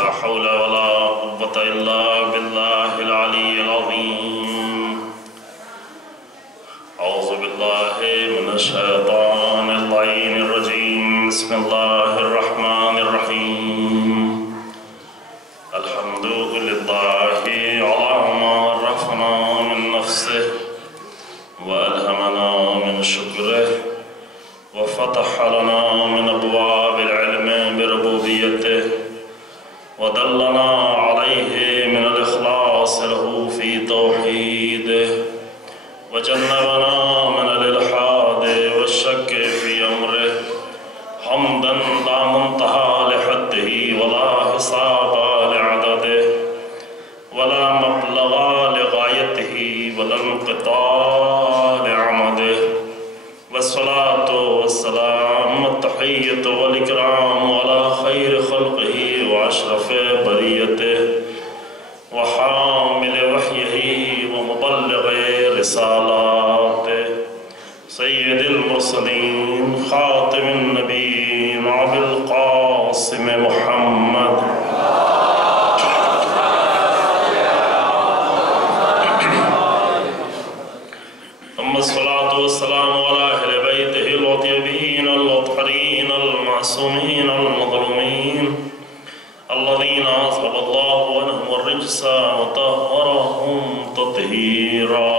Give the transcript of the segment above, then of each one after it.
لا حول ولا قوة إلا بالله العلي العظيم. أعوذ بالله من الشيطان اللعين الرجيم. بسم الله الرحمن الرحيم. الحمد لله على ما عرفنا من نفسه وألهمنا من شكره وفتح لنا من أبواب العلم بربوبيته ودلنا عليه من الإخلاص له في توحيده وجنبنا من الإلحاد والشك في أمره حمدا لا منتهى لحده ولا حساب لعدده ولا مبلغ لغايته ولا انقطاع لعمده والصلاة والسلام التحية والإكرام على خير خلقه وأشرف بريته وحامل وحيه ومبلغ رسالاته سيد المرسلين خاتم النبيين أبي القاسم محمد أما الصلاة والسلام على أهل بيته الأطيبين الأطهرين المعصومين المظلومين الذين أذهب الله عنهم الرجس وطهرهم تطهيرا.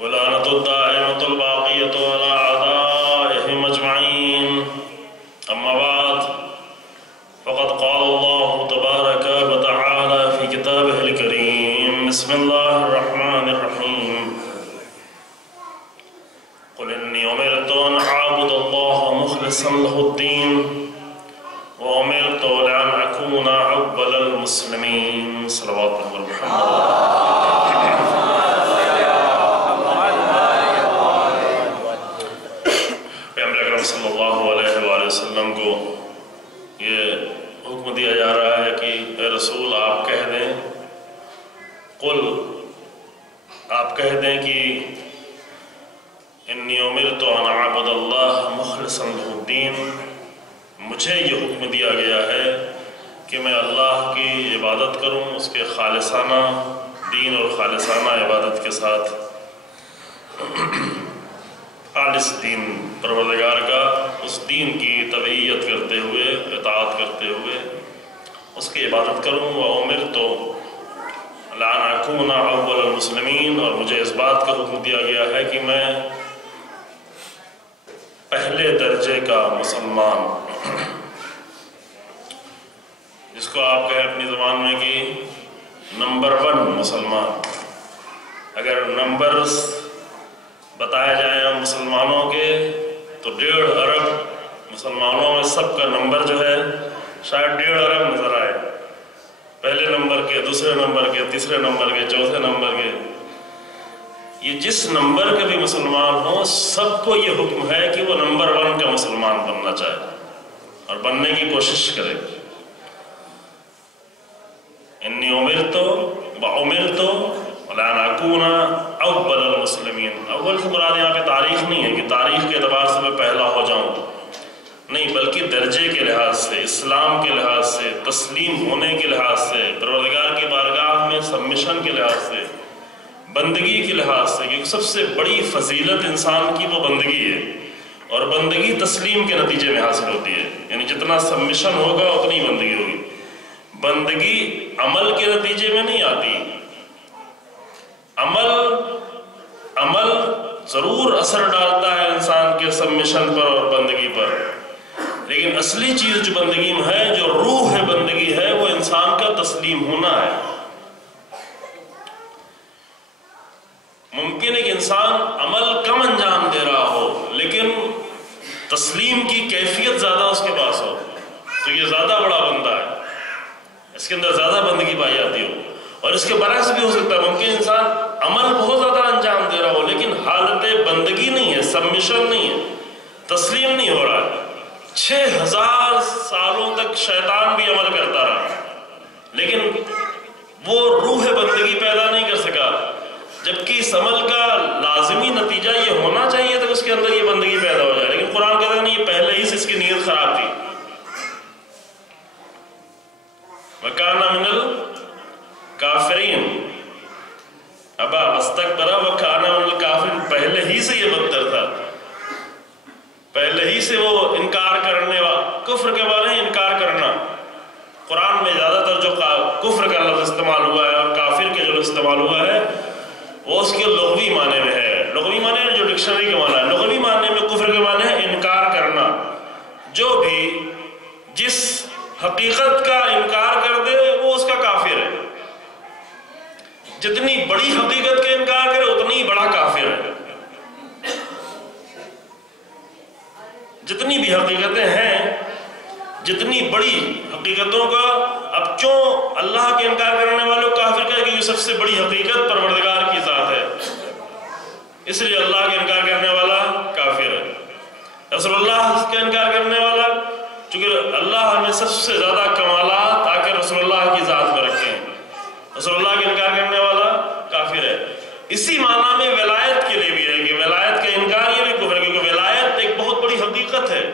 ولعنة الدائمة الباقية على أعدائهم أجمعين. أما بعد فقد قال الله تبارك وتعالى في كتابه الكريم. بسم الله الرحمن الرحيم. قل إني أمرت أن أعبد الله مخلصا له الدين وأمرت لأن أكون أول المسلمين. صلوات الله محمد. پیغمبر اکرم صلی اللہ علیہ وآلہ وسلم کو یہ حکم دیا جا رہا ہے کہ اے رسول آپ کہہ دیں، قل آپ کہہ دیں کہ انی امرت ان اعبد اللہ مخلصا له الدین، مجھے یہ حکم دیا گیا ہے کہ میں اللہ کی عبادت کروں، اس کے خالصانہ دین اور خالصانہ عبادت کے ساتھ، خالص دین پروردگار کا، اس دین کی تبعیت کرتے ہوئے، اطاعت کرتے ہوئے اس کی عبادت کروں. وَأُمِرْتُ لَأَنْ أَكُونَ أَوَّلَ الْمُسْلِمِينَ، اور مجھے اس بات کا حکم دیا گیا ہے کہ میں پہلے درجے کا مسلمان، جس کو آپ کہیں اپنی زبان میں کہ نمبر 1 مسلمان. اگر نمبرز بتائے جائیں مسلمانوں کے تو 1.5 ارب مسلمانوں میں سب کا نمبر جو ہے شاید 1.5 ارب نظر آئے، پہلے نمبر کے، دوسرے نمبر کے، تیسرے نمبر کے، چوتھے نمبر کے. یہ جس نمبر کے بھی مسلمان ہوں سب کو یہ حکم ہے کہ وہ نمبر 1 کا مسلمان بننا چاہے اور بننے کی کوشش کرے. انی امرت لأن أكون أول المسلمین. اول سے مراد یہاں پہ تاریخ نہیں ہے کہ تاریخ کے اعتبار سے میں پہلا ہو جاؤں، نہیں، بلکہ درجے کے لحاظ سے، اسلام کے لحاظ سے، تسلیم ہونے کے لحاظ سے، پروردگار کی بارگاہ میں سبمیشن کے لحاظ سے، بندگی کے لحاظ سے، کیونکہ سب سے بڑی فضیلت انسان کی وہ بندگی ہے، اور بندگی تسلیم کے نتیجے میں حاصل ہوتی ہے. یعنی جتنا سبمیشن ہوگا اتنی بندگی ہوگی. بندگی عمل کے نتیجے میں نہیں آتی. عمل ضرور اثر ڈالتا ہے انسان کے سبمیشن پر اور بندگی پر، لیکن اصلی چیز جو بندگی میں ہے، جو روح ہے بندگی ہے، وہ انسان کا تسلیم ہونا ہے. ممکن ہے کہ انسان عمل کم انجام دے رہا ہو لیکن تسلیم کی کیفیت زیادہ اس کے پاس ہو تو یہ زیادہ بڑا بندہ ہے، اس کے اندر زیادہ بندگی پائی جاتی ہو. اور اس کے برعکس بھی ہو سکتا ہے، ممکن انسان عمل بہت زیادہ انجام دے رہا ہو لیکن حالت بندگی نہیں ہے، سبمیشن نہیں ہے، تسلیم نہیں ہو رہا ہے. 6000 سالوں تک شیطان بھی عمل کرتا رہا لیکن وہ روح بندگی پیدا نہیں کر سکا. جبکہ اس عمل کا لازمی نتیجہ یہ ہونا چاہیے تھا کہ اس کے اندر یہ بندگی پیدا ہو جائے، لیکن قرآن کہتا ہے نہیں، یہ پہلے ہی سے اس کی نیت خراب تھی۔ وَكَانَ مِنَ الْكَافِرِينَ ابا واستكبر وَكَانَ مِنَ الْكَافِرِينَ، پہلے ہی سے یہ بدتر تھا، پہلے ہی سے وہ انکار کرنے والا، کفر کے بارے انکار کرنا۔ قرآن میں زیادہ تر جو کفر کا لفظ استعمال ہوا ہے اور کافر کے جو استعمال ہوا ہے وہ اس کے لغوی معنی میں ہے۔ لغوی معنی میں جو ڈکشنری کے معنی ہے، لغوی معنی میں کفر کے معنی ہے انکار کرنا۔ جو بھی جس حقیقت کا انکار کر دے وہ اس کا کافر ہے، جتنی بڑی حقیقت کا انکار کرے اتنی بڑا کافر ہے۔ جتنی بھی حقیقتیں ہیں، جتنی بڑی حقیقتوں کا، اب کیوں اللہ کے انکار کرنے والوں کو کافر کہے؟ کیونکہ سب سے بڑی حقیقت پروردگار کی ذات ہے، اس لیے اللہ کے انکار کرنے والا کافر ہے۔ رسول اللہ کا انکار کرنے والا، چونکہ اللہ نے سب سے زیادہ کمالات آ کر رسول اللہ کی ذات میں رکھے ہیں، رسول اللہ کے انکار کرنے والا کافر ہے۔ اسی معنی میں ولایت کے لیے بھی ہے کہ ولایت کا انکار یہ بھی کفر ہے، کیونکہ ولایت ایک بہت بڑی حقیقت ہے،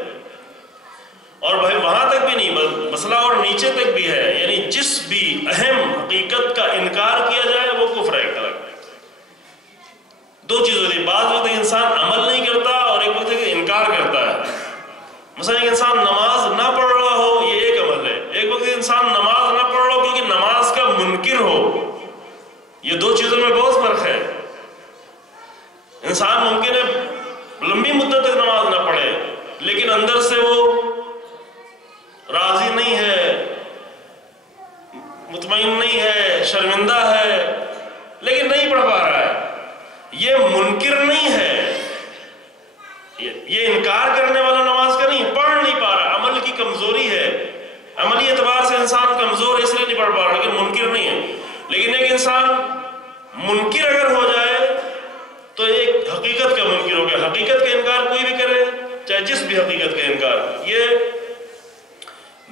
اور بھائی وہاں تک بھی نہیں، مسئلہ اور نیچے تک بھی ہے، یعنی جس بھی اہم حقیقت کا انکار کیا جائے وہ کفر ہے ایک طرح کا۔ دو چیز ہوتی ہے، بعض وقت انسان عمل نہیں کرتا اور ایک وقت کہ انکار کرتا ہے۔ مثلا ایک انسان نماز نہ پڑھ رہا ہو، یہ ایک عمل ہے، ایک وقت انسان نماز نہ پڑھ رہا ہو کیونکہ نماز کا منکر ہو، یہ دو چیزوں میں بہت فرق ہے۔ انسان ممکن ہے لمبی مدت تک نماز نہ پڑھے لیکن اندر سے وہ راضی نہیں ہے، مطمئن نہیں ہے، شرمندہ ہے، لیکن نہیں پڑھ پا رہا ہے، یہ منکر نہیں ہے، یہ انکار کرنے والا نماز کا نہیں، پڑھ نہیں پا رہا، عمل کی کمزوری ہے، عملی اعتبار سے انسان کمزور ہے اس لیے نہیں پڑھ پا رہا، لیکن منکر نہیں ہے۔ لیکن ایک انسان منکر اگر ہو جائے تو ایک حقیقت کا منکر ہو گیا۔ حقیقت کا انکار کوئی بھی کرے، چاہے جس بھی حقیقت کا انکار، یہ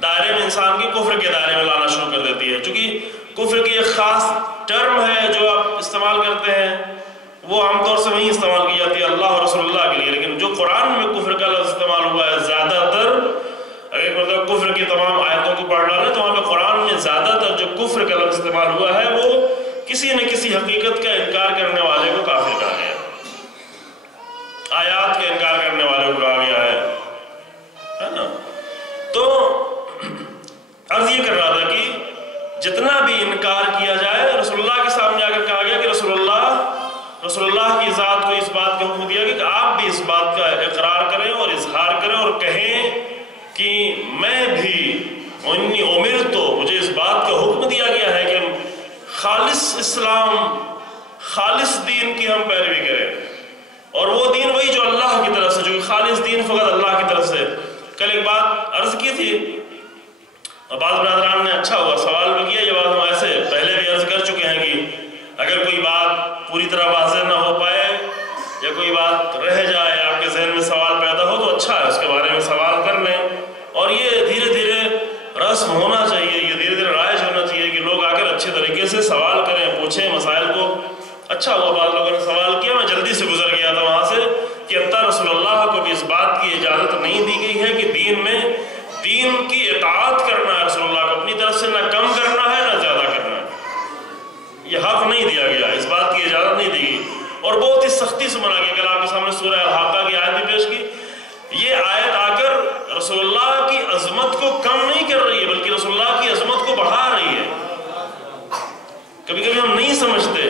دائرے میں انسان کی کفر کے دائرے میں لانا شروع کر دیتی ہے۔ چونکہ کفر کی ایک خاص ٹرم ہے جو آپ استعمال کرتے ہیں، وہ عام طور سے وہیں استعمال کی جاتی ہے اللہ اور رسول اللہ کے لیے، لیکن جو قرآن میں کفر کا لفظ استعمال ہوا ہے زیادہ تر، اگر مطلب کفر کی تمام آیتوں کو پڑھ ڈالیں تو وہاں پہ قرآن میں زیادہ تر جو کفر کا لفظ استعمال ہوا ہے وہ کسی نہ کسی حقیقت کا انکار کرنے والے کو کافر کہا گیا ہے، آیات کا انکار کرنے والے کو کہا گیا ہے نا۔ تو عرض یہ کر رہا تھا کہ جتنا بھی انکار کیا جائے، رسول اللہ کے سامنے آ کر کہا گیا کہ رسول اللہ کی ذات کو اس بات کا حکم دیا گیا کہ آپ بھی اس بات کا اقرار کریں اور اظہار کریں اور کہیں کہ میں بھی انی امرت، مجھے اس بات کا حکم دیا گیا ہے کہ خالص اسلام، خالص دین کی ہم پیروی کریں، اور وہ دین وہی جو اللہ کی طرف سے، جو خالص دین فقط اللہ کی طرف سے۔ کل ایک بات عرض کی تھی اور بعض برادران نے اچھا ہوا سوال بھی کیا، یہ بات ہم ایسے پہلے بھی عرض کر چکے ہیں کہ اگر کوئی بات پوری طرح واضح نہ ہو پائے یا کوئی بات رہ جائے، آپ کے ذہن میں سوال پیدا ہو تو اچھا ہے، اس کے بارے میں سوال کر لیں، اور یہ دھیرے دھیرے رسم ہونا چاہیے، یہ دھیرے دھیرے رائج ہونا چاہیے کہ لوگ آ کر اچھے طریقے سے سوال کریں، پوچھیں مسائل کو۔ اچھا ہوا بعض لوگوں نے سوال کیا، میں جلدی سے گزر گیا تھا وہاں سے، کہ حتیٰ رسول اللہ کو بھی اس بات کی اجازت نہیں دی گئی ہے کہ دین میں دین کی اطاعت کرنا ہے، رسول اللہ کو اپنی طرف سے نہ کم کرنا ہے نہ زیادہ کرنا ہے، یہ حق نہیں دیا گیا، اس بات کی اجازت نہیں دی گئی، اور بہت ہی سختی سے منع کیا۔ کل آپ کے سامنے سورہ الحاقہ کی آیت بھی پیش کی، یہ آیت آ کر رسول اللہ کی عظمت کو کم نہیں کر رہی ہے بلکہ رسول اللہ کی عظمت کو بڑھا رہی ہے۔ کبھی کبھی ہم نہیں سمجھتے،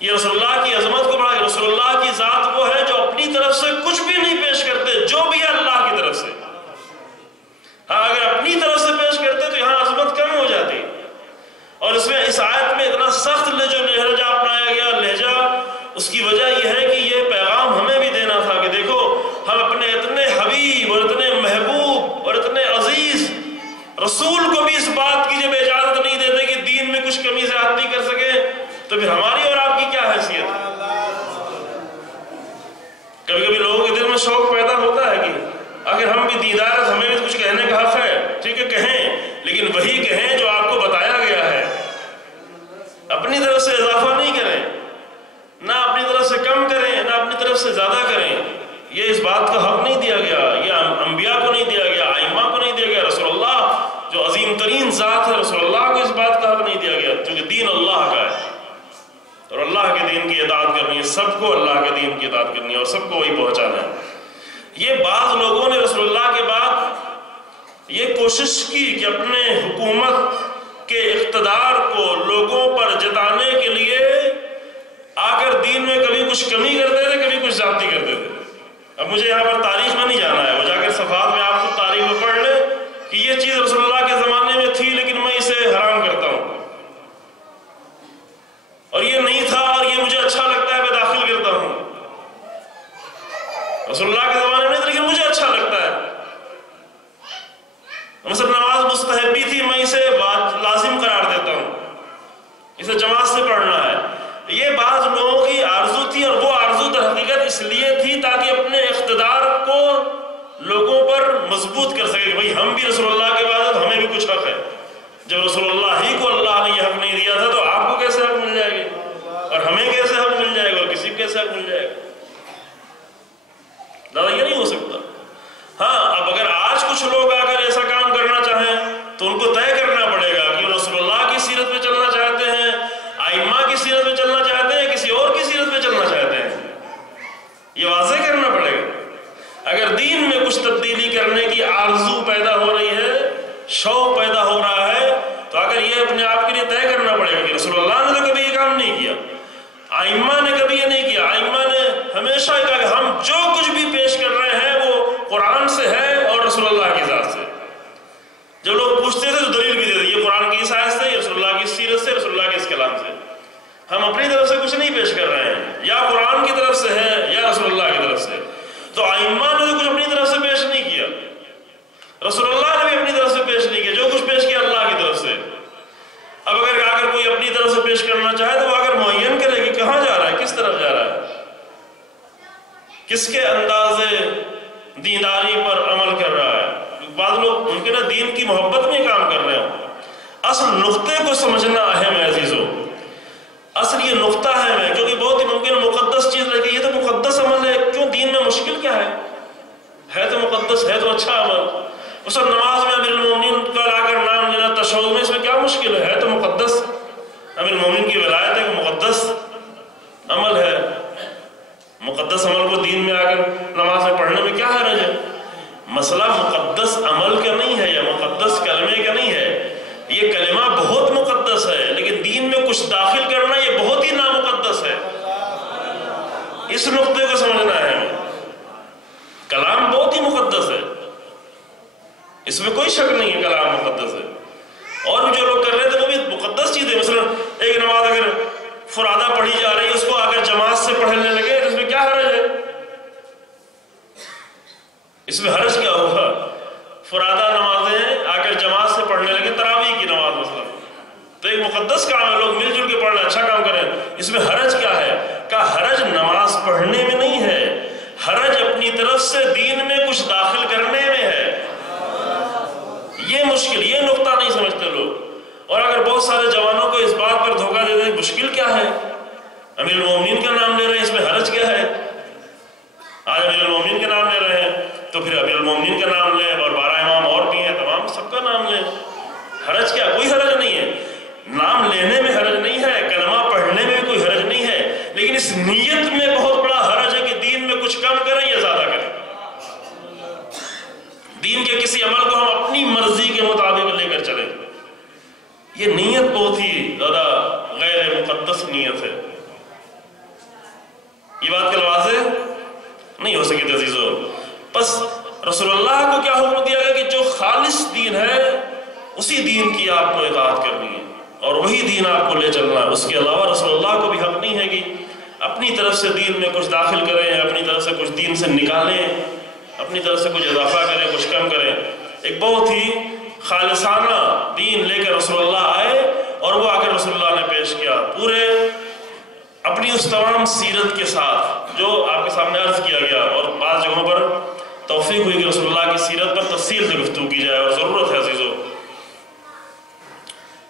یہ رسول اللہ کی عظمت کو بڑھا، رسول اللہ کی ذات وہ ہے جو اپنی طرف سے کچھ بھی نہیں پیش کرتے، جو بھی ہے اللہ کی طرف سے۔ ہاں اگر اپنی طرف سے پیش کرتے تو یہاں عظمت کم ہو جاتی، اور اس میں اس آیت میں اتنا سخت لہجہ اپنایا گیا، لہجہ اس کی وجہ یہ ہے کہ یہ پیغام ہمیں بھی دینا تھا کہ دیکھو ہم اپنے اتنے حبیب اور اتنے محبوب اور اتنے عزیز رسول کو بھی اس بات کی جب اجازت نہیں دیتے کہ دین میں کچھ کمی زیادتی کر سکے تو پھر ہماری اور آپ کی کیا حیثیت ہے؟ کبھی کبھی لوگوں کے دل میں شوق پیدا ہوتا ہے کہ اگر ہم بھی دیندار ہیں ہمیں بھی کچھ کہنے کا حق ہے، ٹھیک ہے کہیں، لیکن وہی کہیں جو آپ کو بتایا گیا ہے، اپنی طرف سے اضافہ نہیں کریں۔ سے زیادہ کریں، یہ اس بات کا حق نہیں دیا گیا، یہ انبیاء کو نہیں دیا گیا، ائمہ کو نہیں دیا گیا، رسول اللہ جو عظیم ترین ذات ہے رسول اللہ کو اس بات کا حق نہیں دیا گیا، کیونکہ دین اللہ کا ہے اور اللہ کے دین کی اطاعت کرنی ہے، سب کو اللہ کے دین کی اطاعت کرنی ہے اور سب کو وہی پہنچانا ہے۔ یہ بعض لوگوں نے رسول اللہ کے بعد یہ کوشش کی کہ اپنے حکومت کے اقتدار کو لوگوں پر جتانے کے لیے آ کر دین میں کبھی کچھ کمی کرتے تھے، کبھی کچھ زیادتی کرتے تھے۔ اب مجھے یہاں پر تاریخ میں نہیں جانا ہے، وہ جا کر صفحات میں آپ خود تاریخ میں پڑھ لیں کہ یہ چیز رسول اللہ کے زمانے میں تھی لیکن میں اسے حرام کرتا ہوں، اور یہ نہیں تھا اور یہ مجھے اچھا لگتا ہے میں داخل کرتا ہوں۔ رسول اللہ کے زمانے میں لیکن مجھے اچھا لگتا ہے، مثلا نماز مستحبی تھی، میں اسے لازم قرار دیتا ہوں، اسے جماعت سے پڑھنا ہے۔ یہ بعض لوگوں کی آرزو تھی، اور وہ آرزو در حقیقت اس لیے تھی تاکہ اپنے اقتدار کو لوگوں پر مضبوط کر سکے کہ بھئی ہم بھی رسول اللہ کے بعد ہمیں بھی کچھ حق ہے۔ جب رسول اللہ ہی کو اللہ نے یہ حق نہیں دیا تھا تو آپ کو کیسے حق مل جائے گا، اور ہمیں کیسے حق مل جائے گا، اور کسی کو کیسے حق مل جائے گا؟ دادا یہ نہیں ہو سکتا۔ ہاں، اب اگر آج کچھ لوگ اگر ایسا کام کرنا چاہیں تو ان کو طے کرنا پڑے گا کہ رسول اللہ کی سیرت میں چلنا چاہتے ہیں، ائمہ کی سیرت میں چلنا چاہتے ہیں، کسی اور کی سیرت میں چلنا چاہتے ہیں، یہ واضح کرنا پڑے گا۔ اگر دین میں کچھ تبدیلی کرنے کی آرزو پیدا ہو رہی ہے، شوق پیدا ہو رہا ہے، تو اگر یہ اپنے آپ کے لیے طے کرنا پڑے گا کہ رسول اللہ نے تو کبھی یہ کام نہیں کیا، ائمہ نے کبھی یہ نہیں کیا، ائمہ نے ہمیشہ کہا کہ ہم جو کچھ بھی پیش کر رہے ہیں وہ قرآن سے ہے اور رسول اللہ کی ذات سے۔ جب لوگ پوچھتے تھے تو دلیل بھی دیتے، یہ قرآن کی اس آیت سے، یہ رسول اللہ کی سیرت سے، رسول اللہ کے اس کلام سے، ہم اپنی طرف سے کچھ نہیں پیش کر رہے ہیں، یا قرآن کی طرف سے ہے یا رسول اللہ کی طرف سے۔ تو ائمہ نے تو کچھ اپنی طرف سے پیش نہیں کیا، رسول اللہ نے بھی اپنی طرف سے پیش نہیں کیا، جو کچھ پیش کیا اللہ کی طرف سے۔ اب اگر کوئی اپنی طرف سے پیش کرنا چاہے تو وہ اگر معین کرے کہ کہاں جا رہا ہے، کس طرف جا رہا ہے، کس کے انداز دینداری پر عمل کر رہا ہے۔ بعض لوگ ممکن ہے دین کی محبت میں کام کر رہے ہوں۔ اصل نقطے کو سمجھنا اہم ہے عزیزو، اصل یہ نقطہ اہم ہے، کیونکہ بہت ہی ممکن مقدس چیز لگے، یہ تو مقدس عمل ہے، کیوں دین میں مشکل کیا ہے تو مقدس، ہے تو اچھا عمل۔ اس وقت نماز میں امیر المومنین کا لا کر نام لینا تشہد میں، اس میں کیا مشکل ہے تو مقدس، امیر المومنین کی ولایت ہے کہ مقدس عمل ہے، مقدس عمل کو دین میں آ کر نماز میں پڑھنے میں کیا حرج ہے؟ مسئلہ مقدس عمل کا نہیں ہے یا مقدس کلمے کا نہیں ہے، یہ کلمہ بہت مقدس ہے، لیکن دین میں کچھ داخل کرنا یہ بہت ہی نامقدس ہے۔ اس نقطے کو سمجھنا ہے، کلام بہت ہی مقدس ہے، اس میں کوئی شک نہیں ہے، کلام مقدس ہے، اور بھی جو لوگ کر رہے تھے وہ بھی مقدس چیز ہے۔ مثلا ایک نماز اگر فرادہ پڑھی جا رہی ہے، اس کو اگر جماعت سے پڑھنے لگے تو اس میں کیا حرج ہے؟ اس میں حرج کیا ہوگا؟ فرادہ نمازیں آ کر جماعت سے پڑھنے لگے، تراویح کی نماز مثلا، تو ایک مقدس کام ہے، لوگ مل جل کے پڑھنا، اچھا کام کریں، اس میں حرج کیا ہے؟ کہ حرج نماز پڑھنے میں نہیں ہے، حرج اپنی طرف سے دین میں کچھ داخل کرنے میں ہے۔ یہ مشکل، یہ نقطہ نہیں سمجھتے لوگ، اور اگر بہت سارے جوانوں کو اس بات پر دھوکہ دے دیں مشکل کیا ہے، امیر المومنین کا نام لے رہے ہیں، اس میں حرج کیا ہے؟ آج امیر المومنین کا نام لے رہے ہیں تو پھر امیر المومنین کا نام لیں، اور 12 امام اور بھی ہیں، تمام سب کا نام لیں، حرج کیا؟ کوئی حرج نہیں ہے، نام لینے میں حرج نہیں ہے، کلمہ پڑھنے میں کوئی حرج نہیں ہے، لیکن اس نیت میں بہت بڑا حرج ہے کہ دین میں کچھ کم کریں یا زیادہ کریں۔ دین کے کسی عمل کو ہم اپنی مرضی کے مطابق لے کر چلیں، یہ نیت بہت ہی زیادہ غیر مقدس نیت ہے۔ یہ بات کے واضح نہیں ہو سکی عزیزو۔ بس رسول اللہ کو کیا حکم دیا گیا کہ جو خالص دین ہے اسی دین کی آپ کو اطاعت کرنی ہے اور وہی دین آپ کو لے چلنا ہے، اس کے علاوہ رسول اللہ کو بھی حق نہیں ہے کہ اپنی طرف سے دین میں کچھ داخل کریں یا اپنی طرف سے کچھ دین سے نکالیں، اپنی طرف سے کچھ اضافہ کریں، کچھ کم کریں۔ ایک بہت ہی خالصانہ دین لے کر رسول اللہ آئے، اور وہ آ کر رسول اللہ نے پیش کیا پورے اپنی اس تمام سیرت کے ساتھ جو آپ کے سامنے عرض کیا گیا، اور بعض جگہوں پر توفیق ہوئی کہ رسول اللہ کی سیرت پر تفصیل سے گفتگو کی جائے، اور ضرورت ہے عزیزو،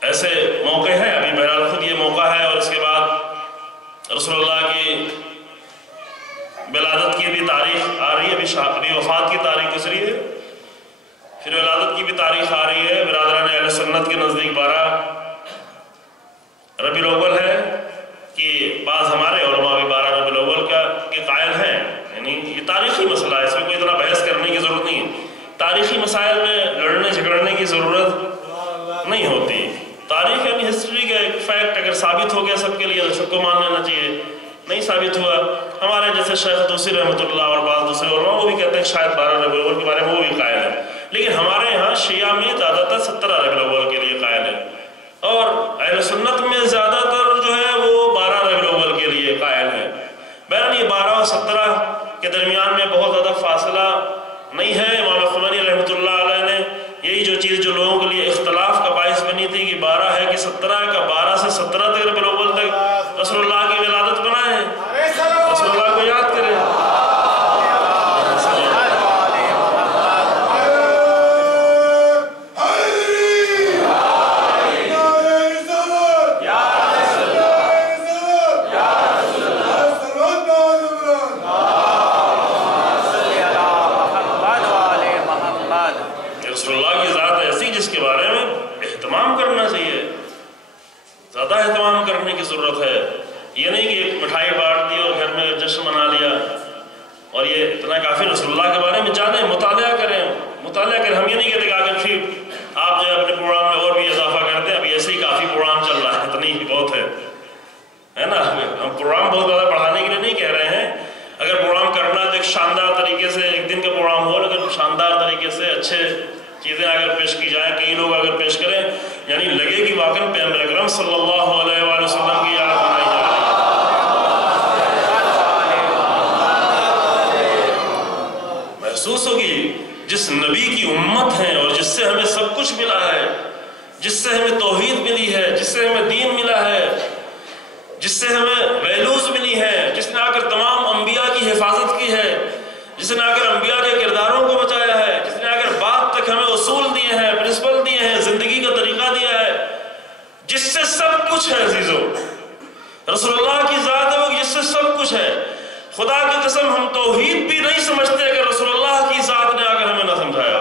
ایسے موقع ہیں، ابھی بہرحال خود یہ موقع ہے، اور اس کے بعد رسول اللہ کی ولادت کی بھی تاریخ آ رہی ہے، ابھی وفات کی تاریخ گزری ہے، پھر ولادت کی بھی تاریخ آ رہی ہے۔ برادران اہل سنت کے نزدیک 12 ربیع الاول ہے، کہ بعض ہمارے علماء بھی 12 ربیع الاول کے قائل ہیں۔ یعنی یہ تاریخی مسئلہ ہے، اس میں کوئی اتنا بحث کرنے کی ضرورت نہیں ہے۔ تاریخی مسائل میں لڑنے جھگڑنے کی ضرورت نہیں ہوتی۔ تاریخ یعنی ہسٹری کا ایک فیکٹ، اگر ثابت ہو گیا سب کے لیے تو سب کو مان لینا چاہیے، نہیں ثابت ہوا، ہمارے جیسے شیخ توسی رحمۃ اللہ اور بعض دوسرے علماء وہ بھی کہتے ہیں شاید 12 ربیع الاول کے بارے میں وہ بھی قائل ہے، لیکن ہمارے یہاں شیعہ میں زیادہ تر 17 ربیع الاول کے لیے قائل ہے، اور اہل سنت میں زیادہ تر جو ہے وہ 12 ربیع الاول کے لیے قائل ہے۔ بہرحال یہ 12 اور 17 کے درمیان میں بہت زیادہ فاصلہ نہیں ہے۔ امام خمینی رحمۃ اللہ علیہ نے یہی جو چیز جو لوگوں کے لیے اختلاف کا باعث بنی تھی کہ 12 ہے کہ 17 ہے، کا 12 سے 17 تک ربیع الاول تک رسول اللہ کی ولادت بنائے، رسول اللہ کو یاد کریں۔ رسول اللہ کی ذات ایسی جس کے بارے میں اہتمام کرنا چاہیے، زیادہ اہتمام کرنے کی ضرورت ہے۔ یہ نہیں کہ ایک مٹھائی بانٹ دی اور گھر میں جشن منا لیا اور یہ اتنا کافی۔ رسول اللہ کے بارے میں جانیں، مطالعہ کریں، مطالعہ کریں۔ ہم یہ نہیں کہتے کہ اگر پھر آپ جو ہے اپنے پروگرام میں اور بھی اضافہ کرتے ہیں، ابھی ایسے ہی کافی پروگرام چل رہا ہے، اتنی ہی بہت ہے نا۔ ہم پروگرام بہت زیادہ بڑھانے کے لیے نہیں کہہ رہے ہیں۔ اگر پروگرام کرنا ہے تو ایک شاندار طریقے سے ایک دن کا پروگرام ہو، لیکن شاندار طریقے سے اچھے چیزیں اگر پیش کی جائیں، کئی لوگ اگر پیش کریں، یعنی لگے کہ واقعاً پیغمبر اکرم صلی اللہ علیہ وآلہ وسلم کی یاد بنائی جا رہی ہے۔ محسوس ہوگی جس نبی کی امت ہیں اور جس سے ہمیں سب کچھ ملا ہے، جس سے ہمیں توحید ملی ہے، جس سے ہمیں دین ملا ہے، جس سے ہمیں ویلوز ملی ہے، جس نے آ کر تمام انبیاء کی حفاظت کی ہے، جس نے آ کر انبیاء کے کرداروں کو بچایا ہے، جس نے آ کر بات تک ہمیں اصول دیے ہیں، پرنسپل دیے ہیں، زندگی کا طریقہ دیا ہے، جس سے سب کچھ ہے۔ عزیزو، رسول اللہ کی ذات ہے وہ جس سے سب کچھ ہے۔ خدا کی قسم ہم توحید بھی نہیں سمجھتے اگر رسول اللہ کی ذات نے آ کر ہمیں نہ سمجھایا۔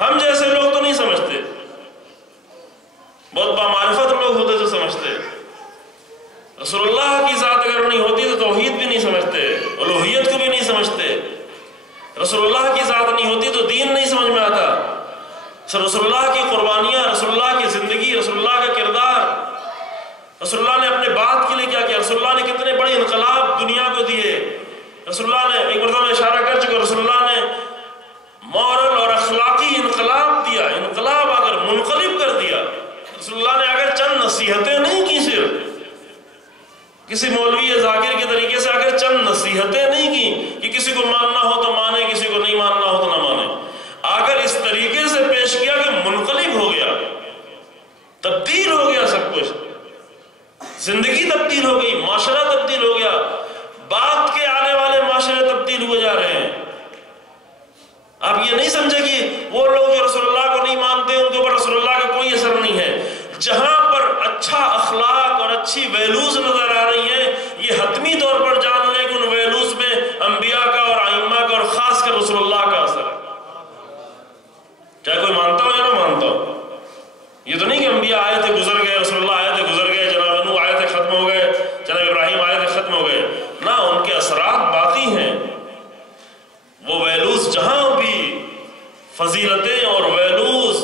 ہم جیسے لوگ تو نہیں سمجھتے، بہت بامعرفت لوگ ہوتے جو سمجھتے۔ رسول اللہ کی ذات اگر نہیں ہوتی تو توحید بھی نہیں سمجھتے، الوہیت کو بھی نہیں سمجھتے۔ رسول اللہ کی ذات نہیں ہوتی تو دین نہیں سمجھ میں آتا۔ رسول اللہ کی قربانیاں، رسول اللہ کی زندگی، رسول اللہ کا کردار، رسول اللہ نے اپنے بات کے لیے کیا کیا، رسول اللہ نے کتنے بڑے انقلاب دنیا کو دیے۔ رسول اللہ نے ایک مرتبہ میں اشارہ کر چکا، رسول اللہ نے مورل اور اخلاقی انقلاب دیا، انقلاب اگر منقلب کر دیا۔ رسول اللہ نے اگر چند نصیحتیں نہیں کی، صرف کسی مولوی یا ذاکر کے طریقے سے اگر چند نصیحتیں نہیں کی کہ کسی کو ماننا ہو تو مانے، کسی کو نہیں ماننا ہو تو نہ مانے، اگر اس طریقے سے پیش کیا کہ منقلب ہو گیا، تبدیل ہو گیا، سب کچھ، زندگی تبدیل ہو گئی، معاشرہ تبدیل ہو گیا، بعد کے آنے والے معاشرے تبدیل ہوئے جا رہے ہیں۔ آپ یہ نہیں سمجھے کہ وہ لوگ جو رسول اللہ کو نہیں مانتے ان کے اوپر رسول اللہ کا کوئی اثر نہیں ہے۔ جہاں پر اچھا اخلاق اور اچھی ویلوز نظر آ رہی ہیں، یہ حتمی طور پر جان لیں کہ ان ویلوز میں انبیاء کا اور ائمہ کا اور خاص کر رسول اللہ کا اثر ہے، چاہے کوئی مانتا ہو یا نہ مانتا ہو۔ یہ تو نہیں کہ انبیاء آئے تھے گزر گئے، رسول اللہ آئے تھے گزر گئے، جناب نوح آئے تھے ختم ہو گئے، جناب ابراہیم آئے تھے ختم ہو گئے، نہ، ان کے اثرات باقی ہیں۔ وہ ویلوز جہاں بھی فضیلتیں اور ویلوز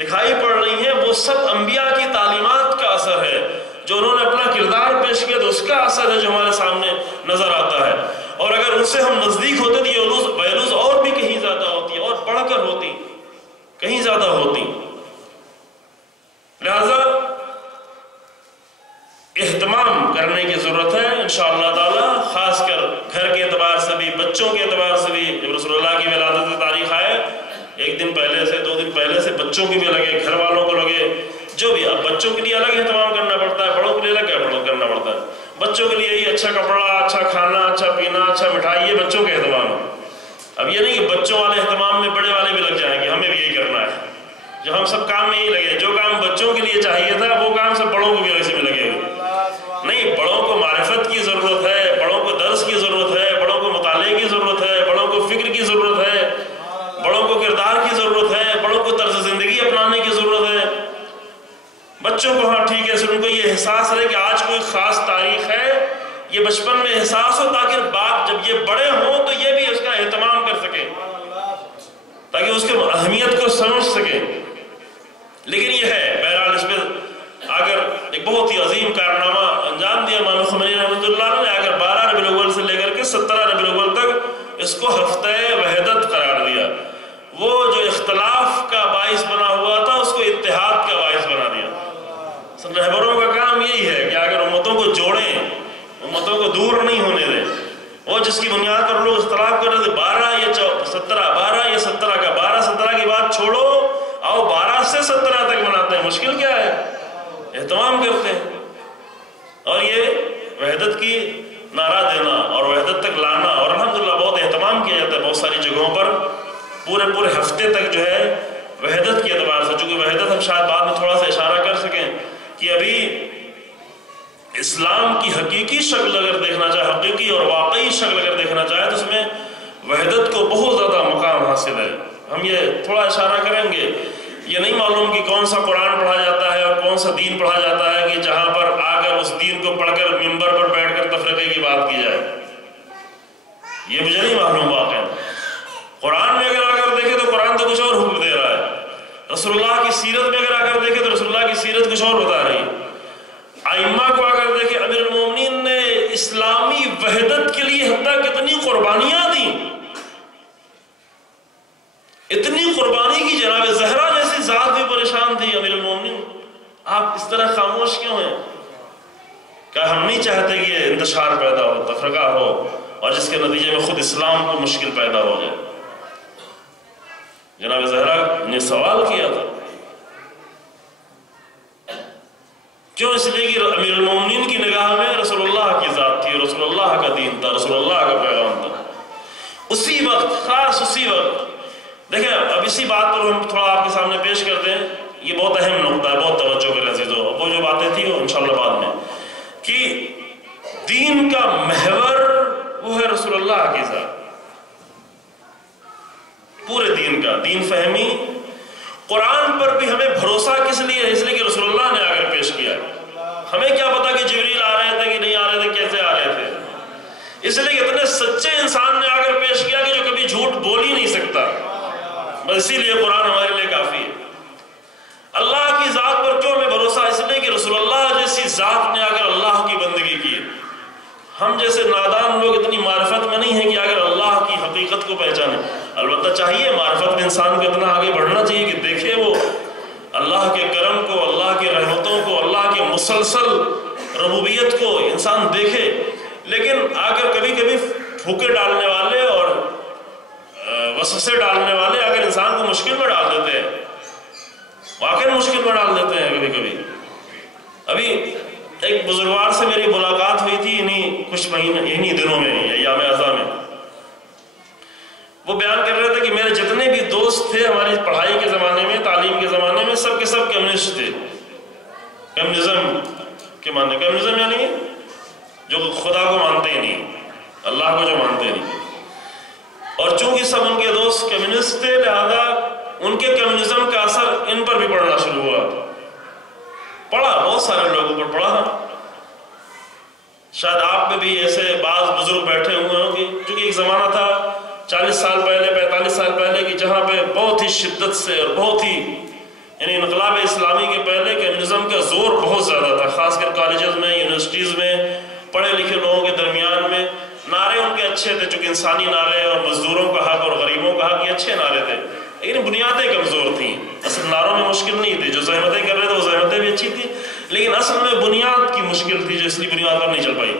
دکھائی پڑ رہی ہیں، وہ سب انبیاء کی تعلیمات کا اثر ہے، جو انہوں نے اپنا کردار پیش کیا تو اس کا اثر ہے جو ہمارے سامنے نظر آتا ہے۔ اور اگر ان سے ہم نزدیک ہوتے تو یہ ویلوز اور بھی کہیں زیادہ ہوتی، اور بڑھ کر ہوتی، کہیں زیادہ ہوتی۔ لہذا اہتمام کرنے کی ضرورت ہے انشاءاللہ تعالی، خاص کر گھر کے اعتبار سے بھی، بچوں کے اعتبار سے بھی۔ جب رسول اللہ کی ولادت کی تاریخ آئے، ایک دن پہلے سے، 2 دن پہلے سے بچوں کی بھی لگے، گھر والوں کو لگے، جو بھی۔ اب بچوں کے لیے الگ اہتمام کرنا پڑتا ہے، بڑوں کے لیے الگ کرنا پڑتا ہے۔ بچوں کے لیے یہی اچھا کپڑا، اچھا کھانا، اچھا پینا، اچھا مٹھائی، یہ بچوں کے اہتمام ہے۔ اب یہ نہیں کہ بچوں والے اہتمام میں بڑے والے بھی لگ جائیں کہ ہمیں بھی یہی کرنا ہے، جو ہم سب کام میں یہی لگے، جو کام بچوں کے لیے چاہیے تھا وہ کام سب بڑوں کو بھی اسی میں لگے ہوئے۔ نہیں، بڑوں کو معرفت کی ضرورت ہے، بڑوں کو درس کی ضرورت احساس رہے کہ آج کوئی خاص تاریخ ہے، یہ بچپن میں احساس ہو، تاکہ بعد جب یہ بڑے ہوں تو یہ بھی اس کا اہتمام کر سکیں، تاکہ اس کے اہمیت کو سمجھ سکیں۔ لیکن یہ ہے بہرحال اس میں اگر ایک بہت ہی عظیم کارنامہ انجام دیا امام خمینی رحمۃ اللہ نے، اگر 12 ربیع الاول سے لے کر کے 17 ربیع الاول تک اس کو ہفتہ وحدت قرار دیا۔ وہ جو اختلاف کا باعث بنا ہوا تھا اس کو اتحاد کا باعث بنا دیا۔ رہبروں کا کام یہی ہے کہ اگر امتوں کو جوڑیں، امتوں کو دور نہیں ہونے دیں۔ وہ جس کی بنیاد پر لوگ اختلاف کر رہے تھے 12 یا 17، 12 یا 17 کا، 12 17 کی بات چھوڑو، آؤ 12 سے 17 تک مناتے ہیں، مشکل کیا ہے؟ اہتمام کرتے ہیں۔ اور یہ وحدت کی نعرہ دینا اور وحدت تک لانا، اور الحمدللہ بہت اہتمام کیا جاتا ہے بہت ساری جگہوں پر، پورے ہفتے تک جو ہے وحدت کے اعتبار سے، چونکہ وحدت ہم شاید بعد میں تھوڑا سا اشارہ کر سکیں کہ ابھی اسلام کی حقیقی شکل اگر دیکھنا چاہے، حقیقی اور واقعی شکل اگر دیکھنا چاہے تو اس میں وحدت کو بہت زیادہ مقام حاصل ہے۔ ہم یہ تھوڑا اشارہ کریں گے، یہ نہیں معلوم کہ کون سا قرآن پڑھا جاتا ہے اور کون سا دین پڑھا جاتا ہے کہ جہاں پر آ کر اس دین کو پڑھ کر منبر پر بیٹھ کر تفرقے کی بات کی جائے، یہ مجھے نہیں معلوم واقعا۔ قرآن میں اگر آ کر دیکھیں تو قرآن تو کچھ اور حکم دے رہا ہے، رسول اللہ کی سیرت میں اگر آ کر دیکھیں تو رسول اللہ کی سیرت کچھ اور بتا رہی ہے۔ ائمہ کو اگر دیکھیں، امیر المومنین نے اسلامی وحدت کے لیے حتیٰ کتنی قربانیاں دیں، اتنی قربانی کی جناب زہرا جیسی ذات بھی پریشان تھی امیر المومنین، آپ اس طرح خاموش کیوں ہیں؟ کہ ہم نہیں چاہتے کہ یہ انتشار پیدا ہو، تفرقہ ہو، اور جس کے نتیجے میں خود اسلام کو مشکل پیدا ہو جائے۔ جناب زہرا نے سوال کیا تھا، کیوں؟ اس لیے کہ امیر المومنین کی نگاہ میں رسول اللہ کی ذات تھی، رسول اللہ کا دین تھا، رسول اللہ کا پیغام تھا۔ اسی وقت، خاص اسی وقت دیکھیں، اب اسی بات پر ہم تھوڑا آپ کے سامنے پیش کرتے ہیں، یہ بہت اہم نقطہ ہے، بہت توجہ کریں عزیزو۔ وہ جو باتیں تھیں وہ انشاءاللہ بعد میں، کہ دین کا محور وہ ہے رسول اللہ کی ذات، پورے دین کا دین فہمی۔ قرآن پر بھی ہمیں بھروسہ کس لیے ہے؟ اس لیے کہ رسول اللہ نے آ کر پیش کیا۔ ہمیں کیا پتا کہ جبریل آ رہے تھے کہ نہیں آ رہے تھے، کیسے آ رہے تھے؟ اس لیے کہ اتنے سچے انسان نے آ کر پیش کیا کہ جو کبھی جھوٹ بول ہی نہیں سکتا، بس اسی لیے قرآن ہمارے لیے کافی ہے۔ اللہ کی ذات پر کیوں ہمیں بھروسہ؟ اس لیے کہ رسول اللہ جیسی ذات نے آ کر اللہ کی بندگی کی۔ ہم جیسے نادان لوگ اتنی معرفت میں نہیں ہیں کہ اگر اللہ کی حقیقت کو پہچانے۔ البتہ چاہیے معرفت میں انسان کو اتنا آگے بڑھنا چاہیے کہ دیکھے وہ اللہ کے کرم کو، اللہ کی رحمتوں کو، اللہ کے مسلسل ربوبیت کو انسان دیکھے۔ لیکن اگر کبھی کبھی پھوکے ڈالنے والے اور وسوسے ڈالنے والے اگر انسان کو مشکل میں ڈال دیتے ہیں، واقعی مشکل میں ڈال دیتے ہیں کبھی کبھی۔ ابھی ایک بزرگوار سے میری ملاقات ہوئی تھی کچھ مہینے، انہی دنوں میں، ایام اعزاں میں۔ وہ بیان کر رہے تھے کہ میرے جتنے بھی دوست تھے ہماری پڑھائی کے زمانے میں، تعلیم کے زمانے میں، سب کے سب کمیونسٹ تھے۔ کمیونزم کے مانتے، کمیونزم یعنی جو خدا کو مانتے ہی نہیں، اللہ کو جو مانتے نہیں۔ اور چونکہ سب ان کے دوست کمیونسٹ تھے، لہذا ان کے کمیونزم کا اثر ان پر بھی پڑنا شروع ہوا۔ پڑھا، بہت سارے لوگوں پر پڑھا۔ شاید آپ میں بھی ایسے بعض بزرگ بیٹھے ہوئے ہوں گے، چونکہ ایک زمانہ تھا 40 سال پہلے، 45 سال پہلے، کہ جہاں پہ بہت ہی شدت سے اور بہت ہی یعنی انقلاب اسلامی کے پہلے کمیونزم کا زور بہت زیادہ تھا، خاص کر کالجز میں، یونیورسٹیز میں، پڑھے لکھے لوگوں کے درمیان میں۔ نعرے ان کے اچھے تھے، چونکہ انسانی نعرے اور مزدوروں کا حق اور غریبوں کا حق، یہ اچھے نعرے تھے، لیکن بنیادیں کمزور تھیں۔ اصل نعروں میں مشکل نہیں تھی، جو زحمتیں کر رہے تھے وہ زحمتیں بھی اچھی تھیں، لیکن اصل میں بنیاد کی مشکل تھی جو اس لیے بنیاد پر نہیں چل پائی،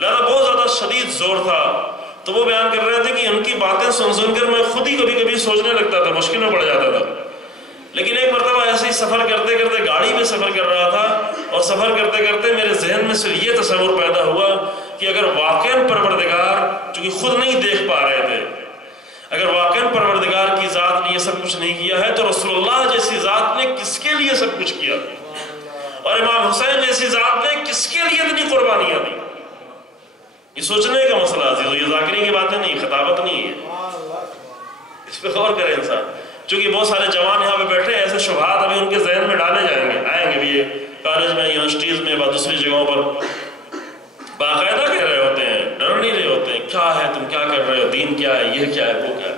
لہذا بہت زیادہ شدید زور تھا۔ تو وہ بیان کر رہے تھے کہ ان کی باتیں سن کر میں خود ہی کبھی کبھی سوچنے لگتا تھا، مشکل میں پڑ جاتا تھا۔ لیکن ایک مرتبہ ایسے ہی سفر کرتے کرتے، گاڑی میں سفر کر رہا تھا، اور سفر کرتے کرتے میرے ذہن میں صرف یہ تصور پیدا ہوا کہ اگر واقعاً پروردگار، چونکہ خود نہیں دیکھ پا رہے تھے، اگر واقعاً پروردگار کی ذات نے یہ سب کچھ نہیں کیا ہے تو رسول اللہ جیسی ذات نے کس کے لیے سب کچھ کیا، اور امام حسین جیسی ذات نے کس کے لیے اتنی قربانیاں دی؟ یہ سوچنے کا مسئلہ عزیزو، یہ ذاکری کی باتیں نہیں، خطابت نہیں ہے، اس پہ غور کرے انسان۔ چونکہ بہت سارے جوان یہاں پہ بیٹھے ہیں، ایسے شبہات ابھی ان کے ذہن میں ڈالے جائیں گے، آئیں گے بھی، یہ کالج میں، یونیورسٹیز میں، دوسری جگہوں پر باقاعدہ کہہ رہے ہوتے ہیں، ڈر نہیں رہے ہوتے ہیں، کیا ہے تم کیا کر رہے ہو، دین کیا ہے، یہ کیا ہے، وہ کیا ہے۔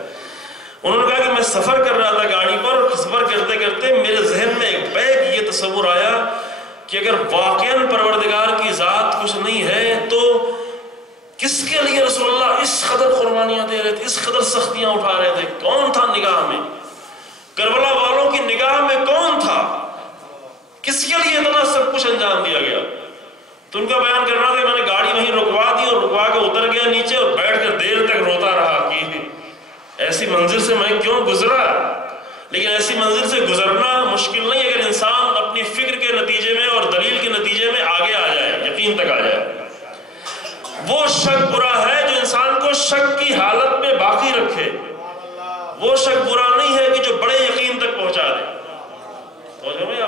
انہوں نے کہا کہ میں سفر کر رہا تھا گاڑی پر، سفر کرتے کرتے میرے ذہن میں ایک بیک یہ تصور آیا کہ اگر واقعاً پروردگار کی ذات کچھ نہیں ہے تو کس کے لیے رسول اللہ اس قدر قربانیاں دے رہے تھے، اس قدر سختیاں اٹھا رہے تھے؟ کون تھا نگاہ میں؟ کربلا والوں کی نگاہ میں کون تھا؟ کس کے لیے اتنا سب کچھ انجام دیا گیا؟ تو ان کا بیان کرنا تھا کہ میں نے گاڑی وہیں رکوا دی اور رکوا کے اتر گیا نیچے اور بیٹھ کر دیر تک روتا رہا کہ ایسی منزل سے میں کیوں گزرا۔ لیکن ایسی منزل سے گزرنا مشکل نہیں اگر انسان اپنی فکر کے نتیجے میں اور دلیل کے نتیجے میں آگے آ جائے، یقین تک آ جائے۔ وہ شک برا ہے جو انسان کو شک کی حالت میں باقی رکھے، وہ شک برا نہیں ہے کہ جو بڑے یقین تک پہنچا دے۔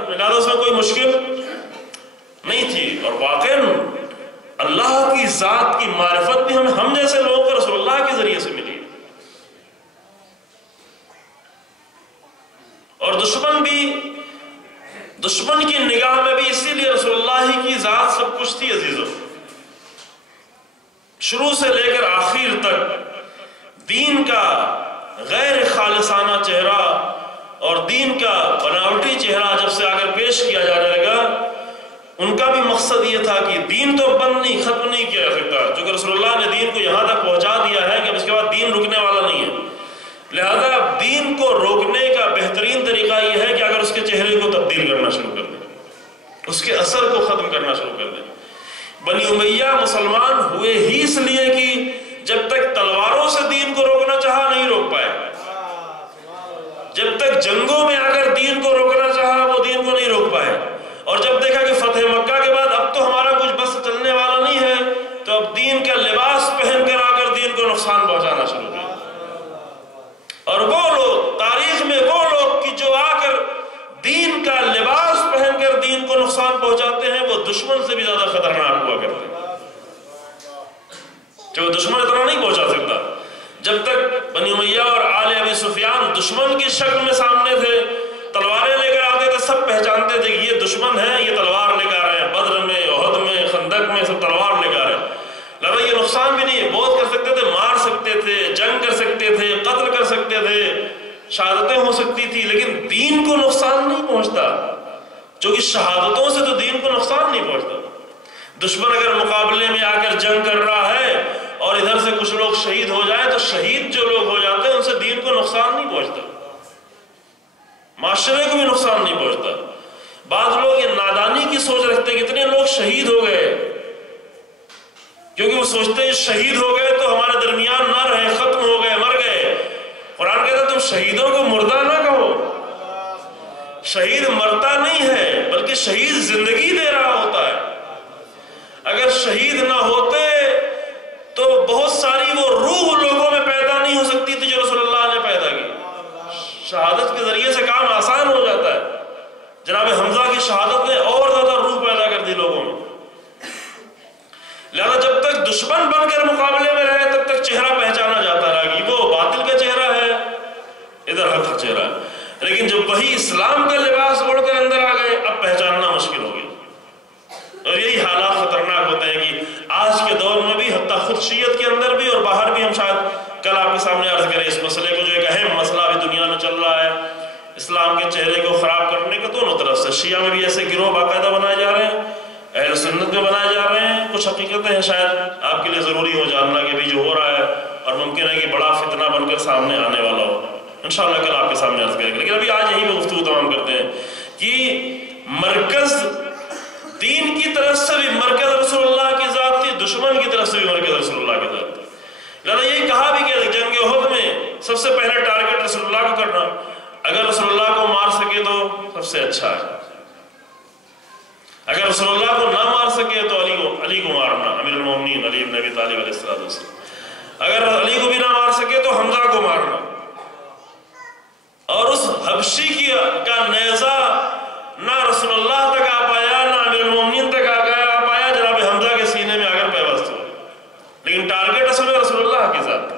لہٰذا اس میں کوئی مشکل نہیں تھی، اور واقعاً اللہ کی ذات کی معرفت بھی ہم جیسے لوگوں کو رسول اللہ کے ذریعے سے ملی، اور دشمن کی نگاہ میں بھی اسی لیے رسول اللہ کی ذات سب کچھ تھی۔ عزیزوں، شروع سے لے کر آخر تک دین کا غیر خالصانہ چہرہ اور دین کا بناوٹی چہرہ جب سے آ کر پیش کیا جانے لگا، ان کا بھی مقصد یہ تھا کہ دین تو بند نہیں، ختم نہیں کیا جا سکتا، چونکہ رسول اللہ نے دین کو یہاں تک پہنچا دیا ہے کہ اب اس کے بعد دین رکنے والا نہیں ہے۔ لہذا دین کو روکنے کا بہترین طریقہ یہ ہے کہ اگر اس کے چہرے کو تبدیل کرنا شروع کر دیں، اس کے اثر کو ختم کرنا شروع کر دیں۔ بنی امیہ مسلمان ہوئے ہی اس لیے کہ جب تک تلواروں سے دین کو روکنا چاہا نہیں روک پائے، جب تک جنگوں میں آ کر دین کو روکنا چاہا وہ دین کو نہیں روک پائے، اور جب دیکھا کہ فتح مکہ کے بعد اب تو ہمارا کچھ بس چلنے والا نہیں ہے تو اب دین کا لباس پہن کر آ کر دین کو نقصان پہنچانا شروع کیا۔ اور وہ لوگ تاریخ میں وہ لوگ کہ جو آ کر دین کا لباس پہن کر دین کو نقصان پہنچاتے ہیں وہ دشمن سے بھی زیادہ خطرناک ہوا کرتے ہیں، جو دشمن اتنا نہیں پہنچا سکتا۔ جب تک بنی امیہ اور آل ابی سفیان دشمن کی شکل میں سامنے تھے، تلواریں لے کر آتے تھے، سب پہچانتے تھے کہ یہ دشمن ہے، یہ تلوار لے کر آ رہے ہیں، بدر میں، احد میں، خندق میں سب تلوار لے کر آ رہے ہیں۔ لہذا یہ نقصان بھی نہیں ہے، بہت کر سکتے تھے، مار سکتے تھے، جنگ کر سکتے تھے، قتل کر سکتے تھے، شہادتیں ہو سکتی تھی، لیکن دین کو نقصان نہیں پہنچتا، چونکہ شہادتوں سے تو دین کو نقصان نہیں پہنچتا۔ دشمن اگر مقابلے میں آ کر جنگ کر رہا ہے اور ادھر سے کچھ لوگ شہید ہو جائیں تو شہید جو لوگ ہو جاتے ہیں ان سے دین کو نقصان نہیں پہنچتا، معاشرے کو بھی نقصان نہیں پہنچتا۔ بعض لوگ یہ نادانی کی سوچ رکھتے ہیں کہ اتنے لوگ شہید ہو گئے، کیونکہ وہ سوچتے ہیں شہید ہو گئے تو ہمارے درمیان نہ رہے، ختم ہو گئے، مر گئے۔ قرآن کہتا ہے تم شہیدوں کو مردہ نہ کہو، شہید مرتا نہیں ہے بلکہ شہید زندگی دے رہا ہوتا ہے۔ اگر شہید نہ ہوتے تو بہت ساری وہ روح لوگوں میں پیدا نہیں ہو سکتی تھی جو رسول اللہ نے پیدا کی۔ شہادت کے ذریعے سے کام آسان ہو جاتا ہے۔ جناب حمزہ کی شہادت نے اور زیادہ روح پیدا کر دی لوگوں میں۔ لہذا جب تک دشمن بن کر مقابلے میں رہے تب تک چہرہ پہچانا جاتا رہا کہ وہ باطل کا چہرہ ہے، ادھر حق کا چہرہ ہے۔ لیکن جب وہی اسلام کا لباس اوڑھ کر اندر آ گئے اب پہچاننا مشکل ہو گیا، اور یہی حالات خطرناک ہوتے ہیں کہ آج کے دور میں بھی حتیٰ خود شیعت کے اندر بھی اور باہر بھی، ہم شاید کل آپ کے سامنے عرض کریں اس مسئلے کو جو ایک اہم مسئلہ ابھی دنیا میں چل رہا ہے، اسلام کے چہرے کو خراب کرنے کا دونوں طرف سے۔ شیعہ میں بھی ایسے گروہ باقاعدہ بنائے جا رہے ہیں، اہل سنت میں بنائے جا رہے ہیں۔ کچھ حقیقتیں ہیں شاید آپ کے لیے ضروری ہو جاننا کہ بھی جو ہو رہا ہے اور ممکن ہے کہ بڑا فتنہ بن کر سامنے آنے والا ہو، انشاءاللہ کل آپ کے سامنے عرض کریں گے۔ لیکن ابھی آج یہی میں گفتگو تمام کرتے ہیں کہ مرکز دین کی طرف سے بھی مرکز رسول اللہ کی ذات تھی، دشمن کی طرف سے بھی مرکز رسول اللہ کی ذات تھی۔ لہذا یہی کہا بھی کہ جنگ احد میں سب سے پہلے ٹارگٹ رسول اللہ کو کرنا، اگر رسول اللہ کو مار سکے تو سب سے اچھا ہے، اگر رسول اللہ کو نہ مار سکے تو علی کو مارنا، امیر المومنین علی بن ابی طالب علیہ السلام، اگر علی کو بھی نہ مار سکے تو حمزہ کو مارنا، اور اس حبشی کا نیزہ نہ رسول اللہ تک آ پایا نہ امیر المومنین تک آ پایا، جناب حمزہ کے سینے میں آ کر پیوست ہوا، لیکن ٹارگٹ اصل میں رسول اللہ کی ذات تھی۔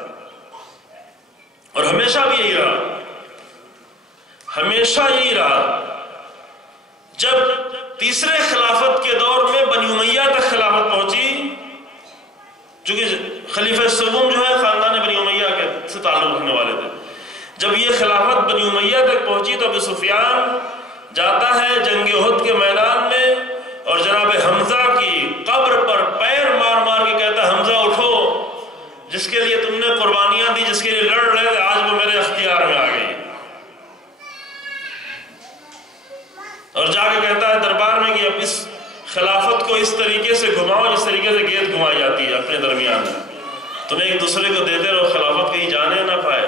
اور ہمیشہ بھی یہی رہا، ہمیشہ یہی رہا۔ جب تیسرے خلافت کے دور میں بنی امیہ تک خلافت پہنچی، چونکہ خلیفہ سوم جو ہے خاندان بنی امیہ کے سے تعلق رکھنے والے تھے۔ جب یہ خلافت بنی امیہ تک پہنچی تو ابو سفیان جاتا ہے جنگ احد کے میدان میں اور جناب حمزہ کی قبر پر پیر مار مار کے کہتا ہے حمزہ اٹھو، جس کے لیے تم نے قربانیاں دی، جس کے لیے لڑ رہے تھے، آج وہ میرے اختیار میں آ گئی۔ اور جا کے کہتا ہے دربار میں کہ اب اس خلافت کو اس طریقے سے گھماؤ جس طریقے سے گیند گھمائی جاتی ہے اپنے درمیان، تمہیں ایک دوسرے کو دیتے رہو، خلافت کہیں جانے نہ پائے۔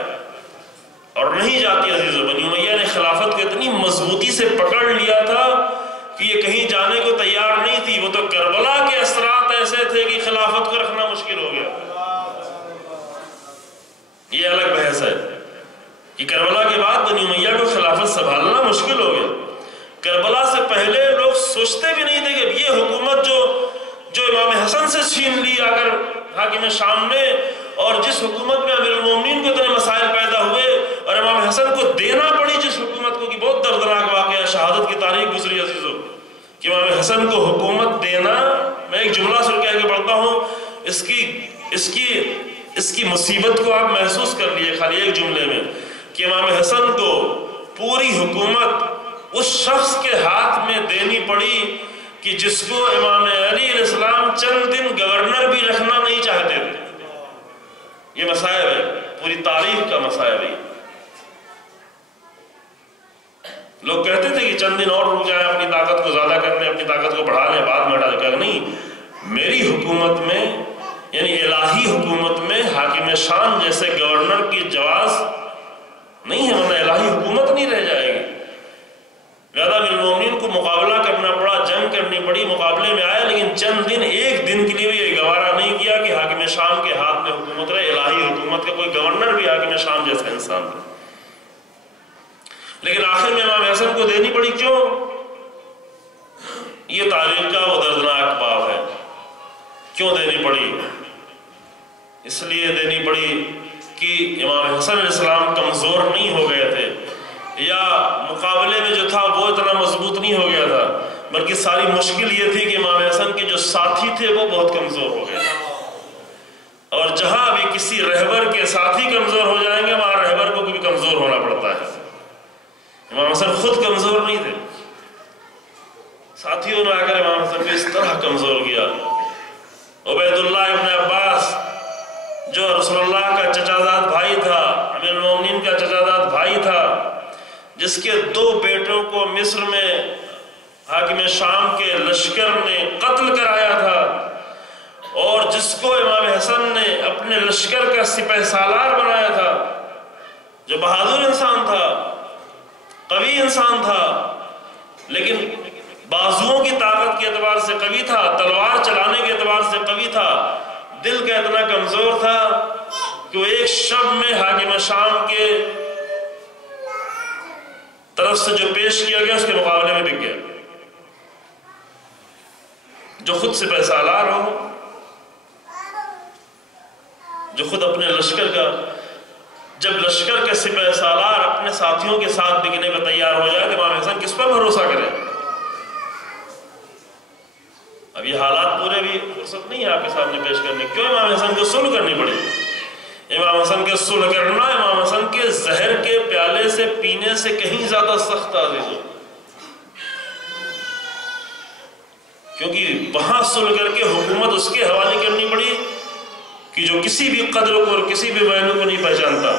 اور نہیں جاتی عزیزو، بنی امیہ نے خلافت کو اتنی مضبوطی سے پکڑ لیا تھا کہ یہ کہیں جانے کو تیار نہیں تھی۔ وہ تو کربلا کے اثرات ایسے تھے کہ خلافت کو رکھنا مشکل ہو گیا۔ یہ الگ بحث ہے کہ کربلا کے بعد بنی امیہ کو خلافت سنبھالنا مشکل ہو گیا۔ کربلا سے پہلے لوگ سوچتے بھی نہیں تھے کہ یہ حکومت جو امام حسن سے چھین لی آ کر حاکم شام نے، اور جس حکومت میں امیر المومنین کو اتنے مسائل پیدا ہوئے اور امام حسن کو دینا پڑی جس حکومت کو، کہ بہت دردناک واقعہ شہادت کی تاریخ گزری عزیزو کہ امام حسن کو حکومت دینا، میں ایک جملہ سن کہہ کے پڑھتا ہوں، اس کی مصیبت کو آپ محسوس کر لیے خالی ایک جملے میں، کہ امام حسن کو پوری حکومت اس شخص کے ہاتھ میں دینی پڑی کہ جس کو امام علی علیہ السلام چند دن گورنر بھی رکھنا نہیں چاہتے تھے۔ یہ مسائل ہے، پوری تاریخ کا مسائل ہے۔ لوگ کہتے تھے کہ چند دن اور رک جائیں، اپنی طاقت کو زیادہ کر لیں، اپنی طاقت کو بڑھا لیں، بعد میں ہٹا دیں۔ نہیں، میری حکومت میں یعنی الہی حکومت میں حاکم شام جیسے گورنر کی جواز نہیں ہے، ورنہ الہی حکومت نہیں رہ جائے گی۔ لہذا امیر المومنین کو مقابلہ کرنا پڑا، جنگ کرنی پڑی، مقابلے میں آئے، لیکن چند دن، ایک دن کے لیے بھی یہ گوارا نہیں کیا کہ حاکم شام کے ہاتھ میں حکومت رہے، الہی حکومت کا کوئی گورنر بھی حاکم شام جیسا انسان تھا۔ لیکن آخر میں امام حسن کو دینی پڑی، کیوں؟ یہ تاریخ کا وہ دردناک باب ہے۔ کیوں دینی پڑی؟ اس لیے دینی پڑی کہ امام حسن علیہ السلام کمزور نہیں ہو گئے تھے، یا مقابلے میں جو تھا وہ اتنا مضبوط نہیں ہو گیا تھا، بلکہ ساری مشکل یہ تھی کہ امام حسن کے جو ساتھی تھے وہ بہت کمزور ہو گئے، اور جہاں بھی کسی رہبر کے ساتھی کمزور ہو جائیں گے وہاں رہبر کو بھی کمزور ہونا پڑتا ہے۔ امام حسن خود کمزور نہیں تھے، ساتھیوں نے آ کر امام حسن کو اس طرح کمزور کیا۔ عبید اللہ ابن عباس جو رسول اللہ کا چچازاد بھائی تھا، امیر المومنین کا چچازاد بھائی تھا، جس کے 2 بیٹوں کو مصر میں حاکم شام کے لشکر نے قتل کرایا تھا، اور جس کو امام حسن نے اپنے لشکر کا سپہ سالار بنایا تھا، جو بہادر انسان تھا، قوی انسان تھا، لیکن بازوؤں کی طاقت کے اعتبار سے قوی تھا، تلوار چلانے کے اعتبار سے قوی تھا، دل کا اتنا کمزور تھا کہ وہ ایک شب میں حاکم شام کے طرف سے جو پیش کیا گیا اس کے مقابلے میں بک گیا۔ جو خود سپہ سالار ہو، جو خود اپنے لشکر کا، جب لشکر کے سپہ سالار اپنے ساتھیوں کے ساتھ بکنے پر تیار ہو جائے تو امام حسن کس پر بھروسہ کرے؟ اب یہ حالات پورے بھی فرصت نہیں ہے آپ کے سامنے پیش کرنے، کیوں امام حسن کو صلح کرنی پڑی؟ امام حسن کے صلح کرنا امام حسن کے زہر کے پیالے سے پینے سے کہیں زیادہ سخت عزیزو، کیونکہ وہاں صلح کر کے حکومت اس کے حوالے کرنی پڑی کہ جو کسی بھی قدر کو اور کسی بھی ویلو کو نہیں پہچانتا،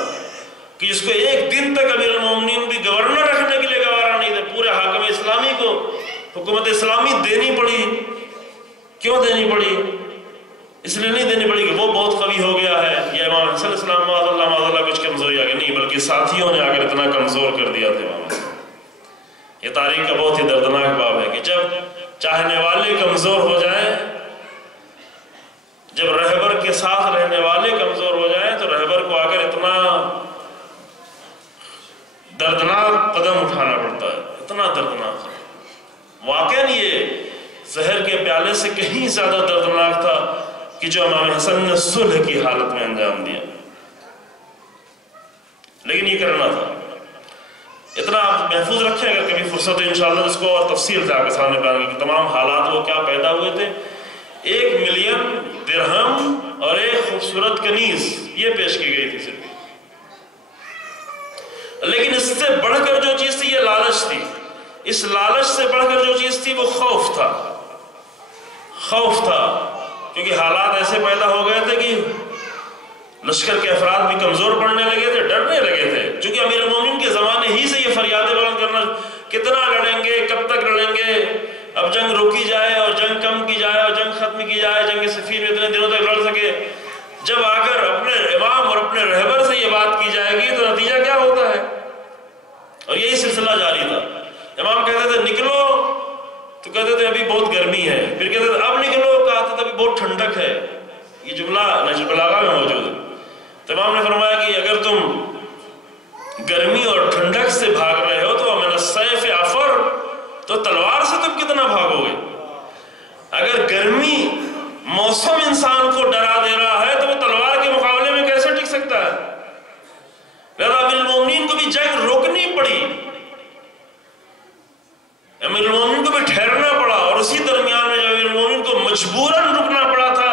کہ جس کو ایک دن تک امیر المومنین بھی گورنر رکھنے کے لیے گوارا نہیں تھے، پورے حاکم اسلامی کو حکومت اسلامی دینی پڑی۔ کیوں دینی پڑی؟ اس لیے نہیں دینی پڑی کہ وہ بہت قوی ہو گیا ہے یا امام حسن علیہ السلام معاذ اللہ کچھ کمزوری آ گئی، نہیں، بلکہ ساتھیوں نے آ کر اتنا کمزور کر دیا تھا امام حسن۔ یہ تاریخ کا بہت ہی دردناک باب ہے کہ جب چاہنے والے کمزور ہو جائیں، جب رہبر کے ساتھ رہنے والے کمزور ہو جائیں تو رہبر کو آ کر اتنا دردناک قدم اٹھانا پڑتا ہے، اتنا دردناک۔ واقعاً یہ زہر کے پیالے سے کہیں زیادہ دردناک تھا کہ جو امام حسن نے صلح کی حالت میں انجام دیا، لیکن یہ کرنا تھا۔ اتنا آپ محفوظ رکھیں، اگر کبھی فرصت ہو انشاءاللہ اس کو اور تفصیل سے آپ کے سامنے بیان کہ تمام حالات وہ کیا پیدا ہوئے تھے۔ 1 ملین درہم اور ایک خوبصورت کنیز یہ پیش کی گئی تھی صرف، لیکن اس سے بڑھ کر جو چیز تھی یہ لالچ تھی۔ اس لالچ سے بڑھ کر جو چیز تھی وہ خوف تھا، خوف تھا، کیونکہ حالات ایسے پیدا ہو گئے تھے کہ لشکر کے افراد بھی کمزور پڑنے لگے تھے، ڈرنے لگے تھے، چونکہ امیر المومنین کے زمانے ہی سے یہ فریادیں بلند کرنا، کتنا لڑیں گے، کب تک لڑیں گے، اب جنگ روکی جائے اور جنگ کم کی جائے اور جنگ ختم کی جائے، جنگ صفین میں اتنے دنوں تک لڑ سکے۔ جب آ کر اپنے امام اور اپنے رہبر سے یہ بات کی جائے گی تو نتیجہ کیا ہوتا ہے؟ اور یہی سلسلہ جاری تھا۔ امام کہتے تھے نکلو تو کہتے تھے ابھی بہت گرمی ہے، پھر کہتے تھے اب نکلو، کہتے تھے ابھی بہت ٹھنڈک ہے۔ یہ جملہ نہج البلاغہ میں موجود ہے۔ تو امام نے فرمایا کہ اگر تم گرمی اور ٹھنڈک سے بھاگ رہے ہو تو من السیف عفر، تو تلوار سے تم کتنا بھاگو گے؟ اگر گرمی موسم انسان کو ڈرا دے رہا ہے تو وہ تلوار کے مقابلے میں کیسے ٹک سکتا ہے؟ لہذا امیر المومنین کو بھی جنگ روکنی پڑی، امیر المومنین کو بھی ٹھہرنا پڑا، اور اسی درمیان میں جب امیر المومنین کو مجبوراً رکنا پڑا تھا،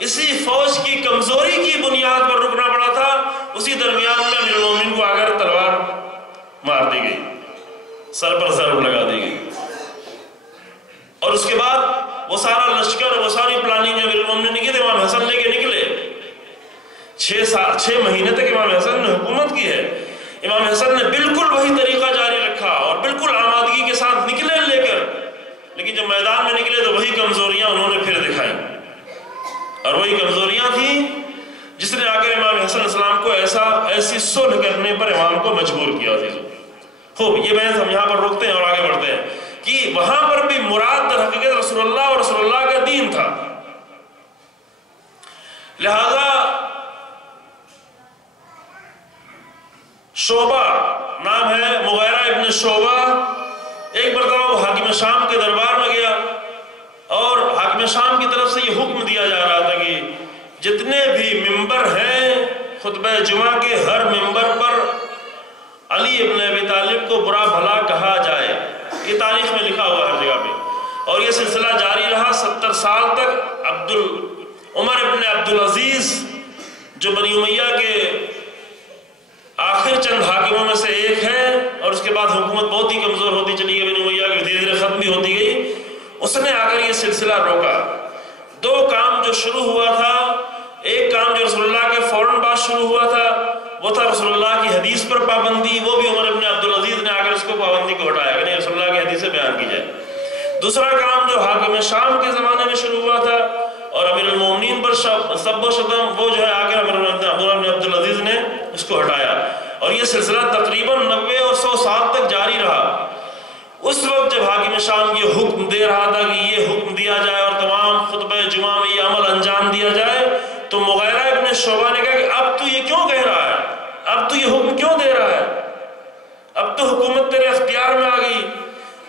اسی فوج کی کمزوری کی بنیاد پر رکنا پڑا تھا، اسی درمیان میں امیر المومنین کو اگر تلوار مار دی گئی، سر پر ضرب لگا دی گئی، اور اس کے بعد وہ سارا لشکر، وہ ساری پلاننگ امیر المومنین نے کی تھی، امام حسن لے کے نکلے۔ 6 مہینے تک امام حسن نے حکومت کی ہے۔ امام حسن نے بالکل وہی طریقہ جاری رکھا اور بالکل آمادگی کے ساتھ نکلے لے کر، لیکن جب میدان میں نکلے تو وہی کمزوریاں انہوں نے پھر دکھائیں، اور وہی کمزوریاں تھیں جس نے آ کر امام حسن علیہ السلام کو ایسی صلح کرنے پر امام کو مجبور کیا تھی۔ خوب، یہ بحث ہم یہاں پر روکتے ہیں اور آگے بڑھتے ہیں کہ وہاں پر بھی مراد در حقیقت رسول اللہ اور رسول اللہ کا دین تھا۔ لہذا شعبہ نام ہے، مغیرہ ابن شعبہ، ایک مرتبہ وہ حاکم شام کے دربار میں گیا اور حاکم شام کی طرف سے یہ حکم دیا جا رہا تھا کہ جتنے بھی ممبر ہیں خطبہ جمعہ کے، ہر ممبر پر علی ابن ابی طالب کو برا بھلا کہا جائے۔ یہ تاریخ میں لکھا ہوا ہر جگہ پہ، اور یہ سلسلہ جاری رہا 70 سال تک۔ عمر ابن عبدالعزیز جو بنی امیہ کے آخر چند حاکموں میں سے ایک ہے، اور اس کے بعد حکومت بہت ہی کمزور ہوتی چلی گئی، بنی امیہ کی دھیرے دھیرے ختم بھی ہوتی گئی، اس نے آ کر یہ سلسلہ روکا۔ 2 کام جو شروع ہوا تھا، ایک کام جو رسول اللہ کے فوراً بعد شروع ہوا تھا وہ تھا رسول اللہ کی حدیث پر پابندی، وہ بھی عمر ابن عبدالعزیز نے آ کر اس کو پابندی کو ہٹایا کہ نہیں، رسول اللہ کی حدیثیں بیان کی جائے۔ دوسرا کام جو حاکم شام کے زمانے میں شروع ہوا تھا اور امیر المومنین پر سب و شتم، وہ جو ہے آ کر عمر ابن عبدالعزیز نے اس کو ہٹایا، اور یہ سلسلہ تقریباً 90 اور 100 سال تک جاری رہا۔ اس وقت جب حاکم شام یہ حکم دے رہا تھا کہ یہ حکم دیا جائے اور تمام خطبہ جمعہ میں یہ عمل انجام دیا جائے، تو مغیرہ ابن شعبہ نے کہا کہ اب تو یہ کیوں کہہ رہا ہے، اب تو یہ حکم کیوں دے رہا ہے، اب تو حکومت تیرے اختیار میں آ گئی،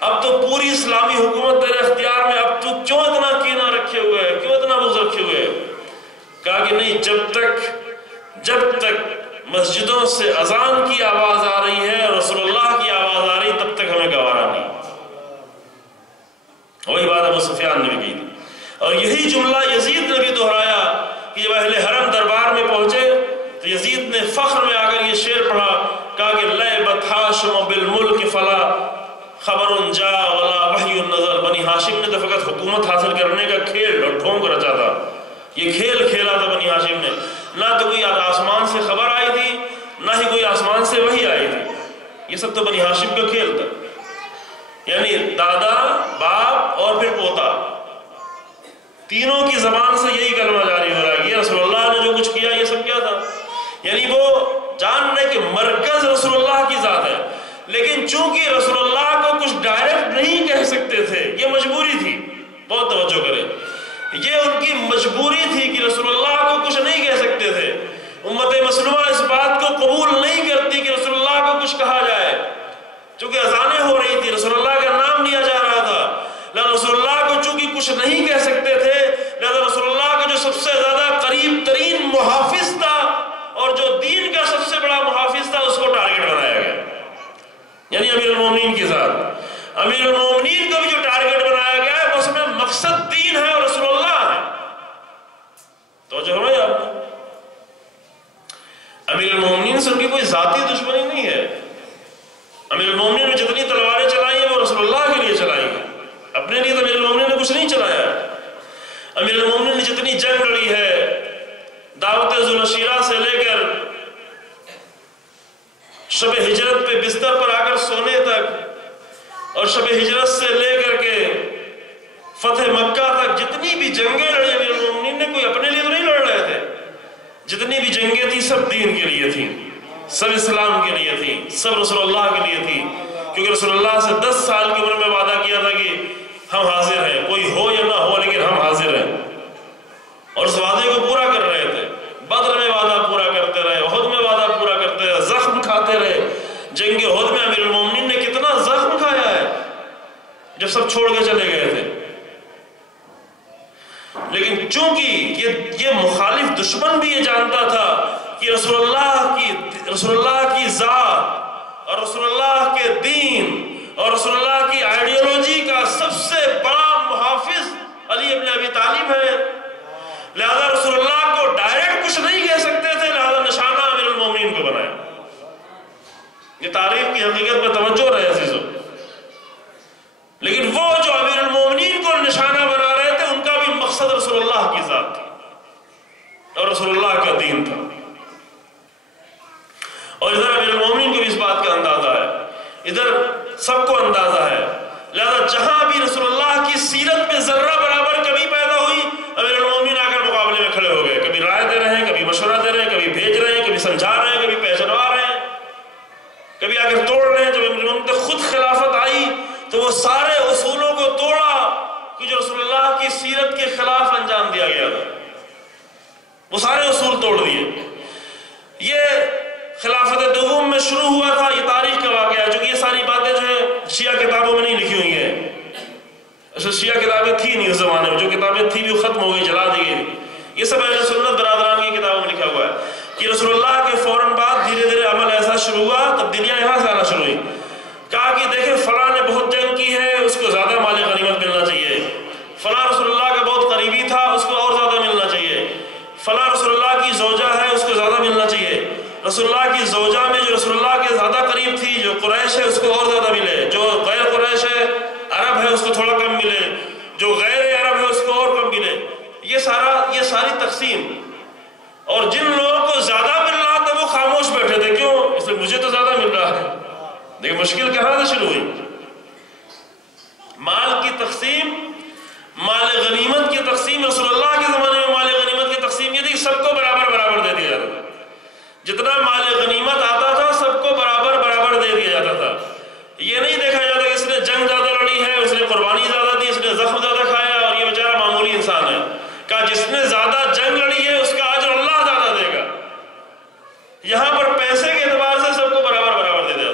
اب تو پوری اسلامی حکومت تیرے اختیار میں، اب تو کیوں اتنا کینہ رکھے ہوئے ہے، کیوں اتنا بغض رکھے ہوئے ہے؟ کہا کہ نہیں، جب تک مسجدوں سے اذان کی آواز آ رہی ہے، رسول اللہ کی آواز آ رہی، تب تک ہمیں گوارا نہیں۔ وہی بات ابو سفیان نے بھی کی تھی، اور یہی جملہ یزید نے بھی دہرایا کہ جب اہل حرم دربار میں پہنچے تو یزید نے فخر میں آ کر یہ شعر پڑھا، کہا کہ لعبت ہاشم بالملک فلا خبر جاء ولا وحی نزل۔ بنی ہاشم نے تو فقط حکومت حاصل کرنے کا کھیل اور ڈھونگ رچا تھا، یہ کھیل کھیلا تھا بنی ہاشم نے، نہ تو کوئی آسمان سے خبر آئی تھی، نہ ہی کوئی آسمان سے وحی آئی تھی، یہ سب تو بنی ہاشم کا کھیل تھا۔ یعنی دادا، باپ اور پھر پوتا، تینوں کی زبان سے یہی کلمہ جاری ہو رہا ہے، یہ رسول اللہ نے جو کچھ کیا یہ سب کیا تھا۔ یعنی وہ جان رہے کہ مرکز رسول اللہ کی ذات ہے، لیکن چونکہ رسول اللہ کو کچھ ڈائریکٹ نہیں کہہ سکتے تھے، یہ مجبوری تھی، بہت توجہ کریں، یہ ان کی مجبوری تھی کہ رسول اللہ کو کچھ نہیں کہہ سکتے تھے۔ امت مسلمہ اس بات کو قبول نہیں کرتی کہ رسول اللہ کو کچھ کہا جائے، چونکہ اذانیں ہو رہی تھی، رسول اللہ کا نام لیا جا رہا تھا، لہذا رسول اللہ کو چونکہ کچھ نہیں کہہ سکتے تھے، لہذا رسول اللہ کا جو سب سے زیادہ قریب ترین محافظ تھا اور جو دین کا سب سے بڑا محافظ تھا، اس کو ٹارگٹ بنایا گیا۔ امیر المومنین کی ذات، امیر المومنین کو بھی جو ٹارگٹ بنایا گیا ہے اس میں مقصد دین ہے اور رسول اللہ ہے. توجہ ہوئی آپ نے؟ امیر المومنین سے ان کی کوئی ذاتی دشمنی نہیں ہے. امیر المومنین نے جتنی تلواریں چلائی ہیں وہ رسول اللہ کے لیے چلائی ہیں، اپنے لیے تو امیر المومنین نے کچھ نہیں چلایا. امیر المومنین نے جتنی جنگ لڑی ہے دعوت ذوالشیرہ سے لے کر شب ہجرت پہ بستر پر آ کر سونے تک، اور شب ہجرت سے لے کر کے فتح مکہ تک جتنی بھی جنگیں لڑی امیر المومنین نے، کوئی اپنے لیے تو نہیں لڑ رہے تھے. جتنی بھی جنگیں تھیں سب دین کے لیے تھیں، سب اسلام کے لیے تھیں، سب رسول اللہ کے لیے تھی. کیونکہ رسول اللہ سے 10 سال کی عمر میں وعدہ کیا تھا کہ ہم حاضر ہیں، کوئی ہو یا نہ ہو لیکن ہم حاضر ہیں، اور اس وعدے کو پورا کر رہے تھے. بدر میں وعدہ پورا کرتے رہے، احد میں وعدہ پورا کرتے رہے، زخم کھاتے رہے. جنگ احد میں امیر المومنین نے کتنا زخم کھایا ہے جب سب چھوڑ کے چلے گئے تھے. لیکن چونکہ یہ مخالف دشمن بھی یہ جانتا تھا کہ رسول اللہ کی ذات اور رسول اللہ کے دین اور رسول اللہ کی آئیڈیالوجی کا سب سے بڑا محافظ علی ابن ابی طالب ہے، لہذا رسول اللہ کو ڈائریکٹ کچھ نہیں کہہ سکتے تھے، لہذا نشانہ امیر المومنین کو بنایا. یہ تاریخ کی حقیقت میں توجہ رہے عزیزو. لیکن وہ جو امیر المومنین کو نشانہ بنا رہے تھے ان کا بھی مقصد رسول اللہ کی ذات تھی اور رسول اللہ کا دین تھا. اور ادھر امیر المومنین کو بھی اس بات کا اندازہ ہے، ادھر سب کو اندازہ ہے. لہذا جہاں بھی رسول اللہ کی سیرت میں ذرہ برابر کمی پیدا ہوئی امیر المومنین آ کر مقابلے میں کھڑے ہو گئے. کبھی رائے دے رہے ہیں، کبھی مشورہ دے رہے ہیں، کبھی بھیج رہے ہیں، کبھی سمجھا رہے ہیں، کبھی پہچنوا رہے ہیں، کبھی آ کر توڑ رہے ہیں. جب امیر المومنین تک خود خلافت آئی تو وہ سارے اصولوں کو توڑا کہ جو رسول اللہ کی سیرت کے خلاف انجام دیا گیا تھا، وہ سارے اصول توڑ دیے. یہ خلافت دوم میں شروع ہوا تھا، یہ تاریخ کا واقعہ ہے. چونکہ یہ ساری باتیں جو ہیں شیعہ کتابوں میں نہیں لکھی ہوئی ہیں، شیعہ کتابیں تھی نہیں اس زمانے میں، جو کتابیں تھی بھی ختم ہو گئی، جلا دی گئی. یہ سب اہل سنت برادران کی کتابوں میں لکھا ہوا ہے کہ رسول اللہ کے فوراً بعد دھیرے دھیرے عمل ایسا شروع ہوا، تبدیلیاں یہاں سے آنا شروع ہوئی. کہا کہ دیکھیں فلاں نے بہت جنگ کی ہے، اس کو زیادہ مال غنیمت ملنا چاہیے. فلاں رسول اللہ کا بہت قریبی تھا، اس کو اور زیادہ ملنا چاہیے. فلاں رسول اللہ کی زوجہ ہے، اس کو زیادہ ملنا چاہیے. رسول اللہ کی زوجہ میں جو رسول اللہ کے زیادہ قریب تھی، جو قریش ہے، اس کو اور زیادہ ملے. جو غیر قریش ہے، عرب ہے، اس کو تھوڑا کم ملے. جو غیر عرب ہے اس کو اور کم ملے. یہ ساری تقسیم. اور جن لوگوں کو زیادہ مل رہا تھا وہ خاموش بیٹھے تھے. کیوں؟ اس لیے مجھے تو زیادہ مل رہا ہے. لیکن مشکل کہاں سے شروع ہوئی؟ مال کی تقسیم، مال غنیمت کی تقسیم. رسول اللہ کے زمانے میں مال غنیمت کی تقسیم یہ تھی کہ سب کو برابر برابر دے دیا جاتا تھا. جتنا مال غنیمت آتا تھا سب کو برابر برابر دے دیا جاتا تھا. یہ نہیں دیکھا جاتا کہ اس نے جنگ زیادہ لڑی ہے، اس نے قربانی زیادہ دی، اس نے زخم زیادہ کھایا اور یہ بیچارہ معمولی انسان ہے. کہا جس نے زیادہ جنگ لڑی ہے اس کا اجر اللہ زیادہ دے گا. یہاں پر پیسے کے اعتبار سے سب کو برابر برابر دے دیا.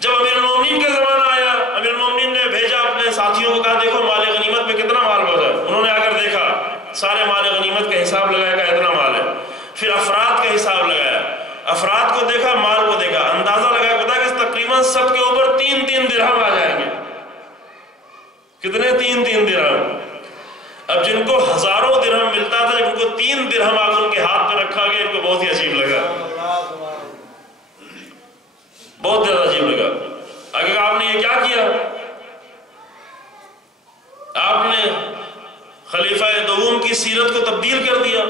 جب امیر المومنین کا زمانہ آیا، امیر المومنین نے بھیجا اپنے ساتھیوں کو، کہا دیکھو مال غنیمت میں کتنا مال بچا. انہوں نے آ کر دیکھا، سارے مال غنیمت کا حساب لگایا، کہا اتنا مال ہے. پھر افراد کا حساب لگایا، افراد کو دیکھا، مال کو دیکھا، اندازہ لگایا، پتا کہ تقریباً سب کے اوپر 3 درہم آ جائیں گے. کتنے؟ 3 درہم. اب جن کو ہزاروں درہم ملتا تھا، جب ان کو 3 درہم آ کر ان کے ہاتھ پہ رکھا گیا، ان کو بہت ہی عجیب لگا، بہت زیادہ عجیب لگا. آگے آپ نے یہ کیا کیا؟ آپ نے خلیفہ دوم کی سیرت کو تبدیل کر دیا.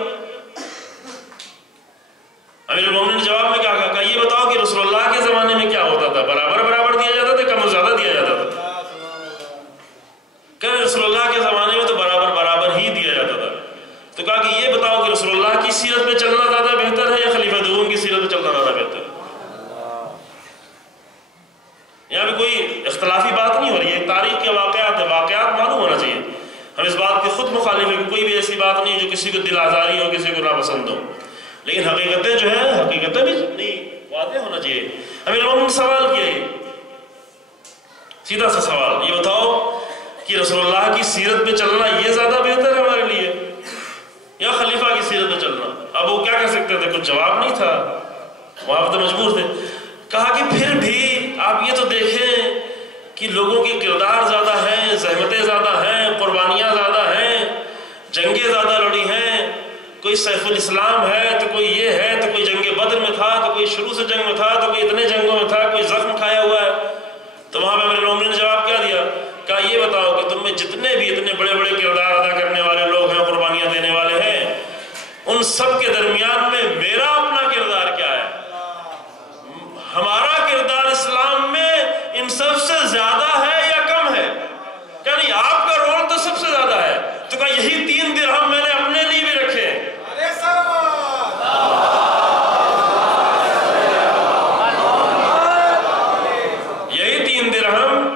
امیر المومنین نے جواب میں کیا کہا؟ یہ بتاؤ کہ رسول اللہ کے زمانے میں کیا ہوتا تھا؟ برابر برابر دیا جاتا تھا، کم و زیادہ دیا جاتا تھا؟ کہ رسول اللہ کے زمانے میں تو برابر برابر ہی دیا جاتا تھا. تو کہا کہ یہ بتاؤ کہ رسول اللہ کی سیرت میں چلنا زیادہ بہتر ہے یا خلیفہ دوم کی سیرت میں چلنا زیادہ بہتر ہے؟ یہاں بھی کوئی اختلافی بات نہیں ہو رہی ہے، تاریخ کے واقعات ہیں، واقعات معلوم ہونا چاہیے. ہم اس بات کے خود مخالف ہیں کہ کوئی بھی ایسی بات نہیں جو کسی کو دل آزاری ہو، کسی کو ناپسند ہو. لیکن حقیقتیں جو ہیں، حقیقتیں بھی نہیں واضح ہونا چاہیے. امیر المومنین سوال کیا، سیدھا سا سوال، یہ بتاؤ کہ رسول اللہ کی سیرت میں چلنا یہ زیادہ بہتر ہے ہمارے لیے یا خلیفہ کی سیرت میں چلنا؟ اب وہ کیا کہہ سکتے تھے؟ کچھ جواب نہیں تھا، وہاں تو مجبور تھے. کہا کہ پھر بھی آپ آپ یہ تو دیکھیں کہ لوگوں کے کردار زیادہ ہیں، زحمتیں زیادہ ہیں، قربانیاں زیادہ ہیں، جنگیں زیادہ لڑی ہیں، کوئی سیف الاسلام ہے تو کوئی یہ ہے، تو کوئی جنگ بدر میں تھا، تو کوئی شروع سے جنگ میں تھا، تو کوئی اتنے جنگوں میں تھا، کوئی زخم کھایا ہوا ہے۔ تو وہاں پہ امیر المومنین نے جواب کیا دیا؟ کہا یہ بتاؤ کہ تم میں جتنے بھی اتنے بڑے بڑے کردار ادا کرنے والے لوگ ہیں، قربانیاں دینے والے ہیں، ان سب کے درمیان میں میرا اپنا کردار کیا ہے؟ ہمارا کردار اسلام میں ان سب سے زیادہ ہے یا کم ہے؟ کہا نہیں، آپ کا رول تو سب سے زیادہ ہے۔ تو کہا یہی 3 درہم میں نے اپنے لیے بھی رکھے ہیں۔ یہی 3 درہم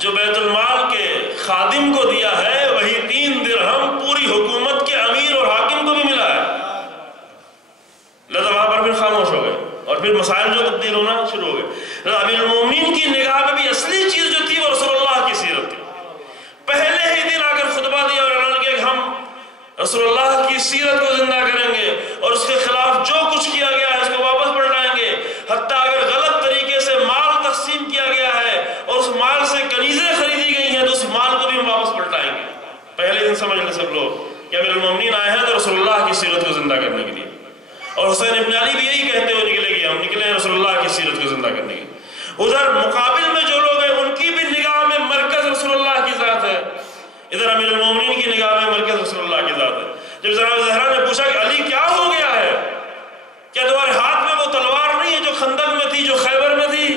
جو بیت المال کے خادم کو دیا ہے، وہی 3 درہم پوری حکومت کے امیر اور حاکم کو بھی ملا ہے۔ لہذا وہاں پر پھر خاموش ہو گئے اور پھر مسائل جو تبدیل ہونا شروع ہو گئے۔ امیر المومنین کی نگاہ میں بھی اصلی چیز جو تھی وہ رسول اللہ کی سیرت تھی۔ پہلے ہی دن آ کر خطبہ دیا اور اعلان کیا کہ ہم رسول اللہ کی سیرت کو زندہ کریں گے اور اس کے خلاف جو کچھ کیا گیا ہے اس کو واپس پلٹائیں گے، حتیٰ اگر غلط طریقے سے مال تقسیم کیا گیا ہے اور اس مال سے کنیزیں خریدی گئی ہیں تو اس مال کو بھی ہم واپس پلٹائیں گے۔ پہلے دن سمجھ لیں سب لوگ کہ امیر المومنین آئے ہیں تو رسول اللہ کی سیرت کو زندہ کرنے کے لیے، اور حسین ابن علی بھی یہی کہتے ہوئے نکلے گئے، ہم نکلے ہیں رسول اللہ کی سیرت کو زندہ کرنے کے لیے۔ ادھر مقابل میں جو لوگ ہیں ان کی بھی نگاہ میں مرکز رسول اللہ کی ذات ہے، ادھر امیر المومنین کی نگاہ میں مرکز رسول اللہ کی ذات ہے۔ جب جناب زہرا نے پوچھا کہ علی کیا ہو گیا ہے، کیا تمہارے ہاتھ میں وہ تلوار نہیں ہے جو خندق میں تھی، جو خیبر میں تھی؟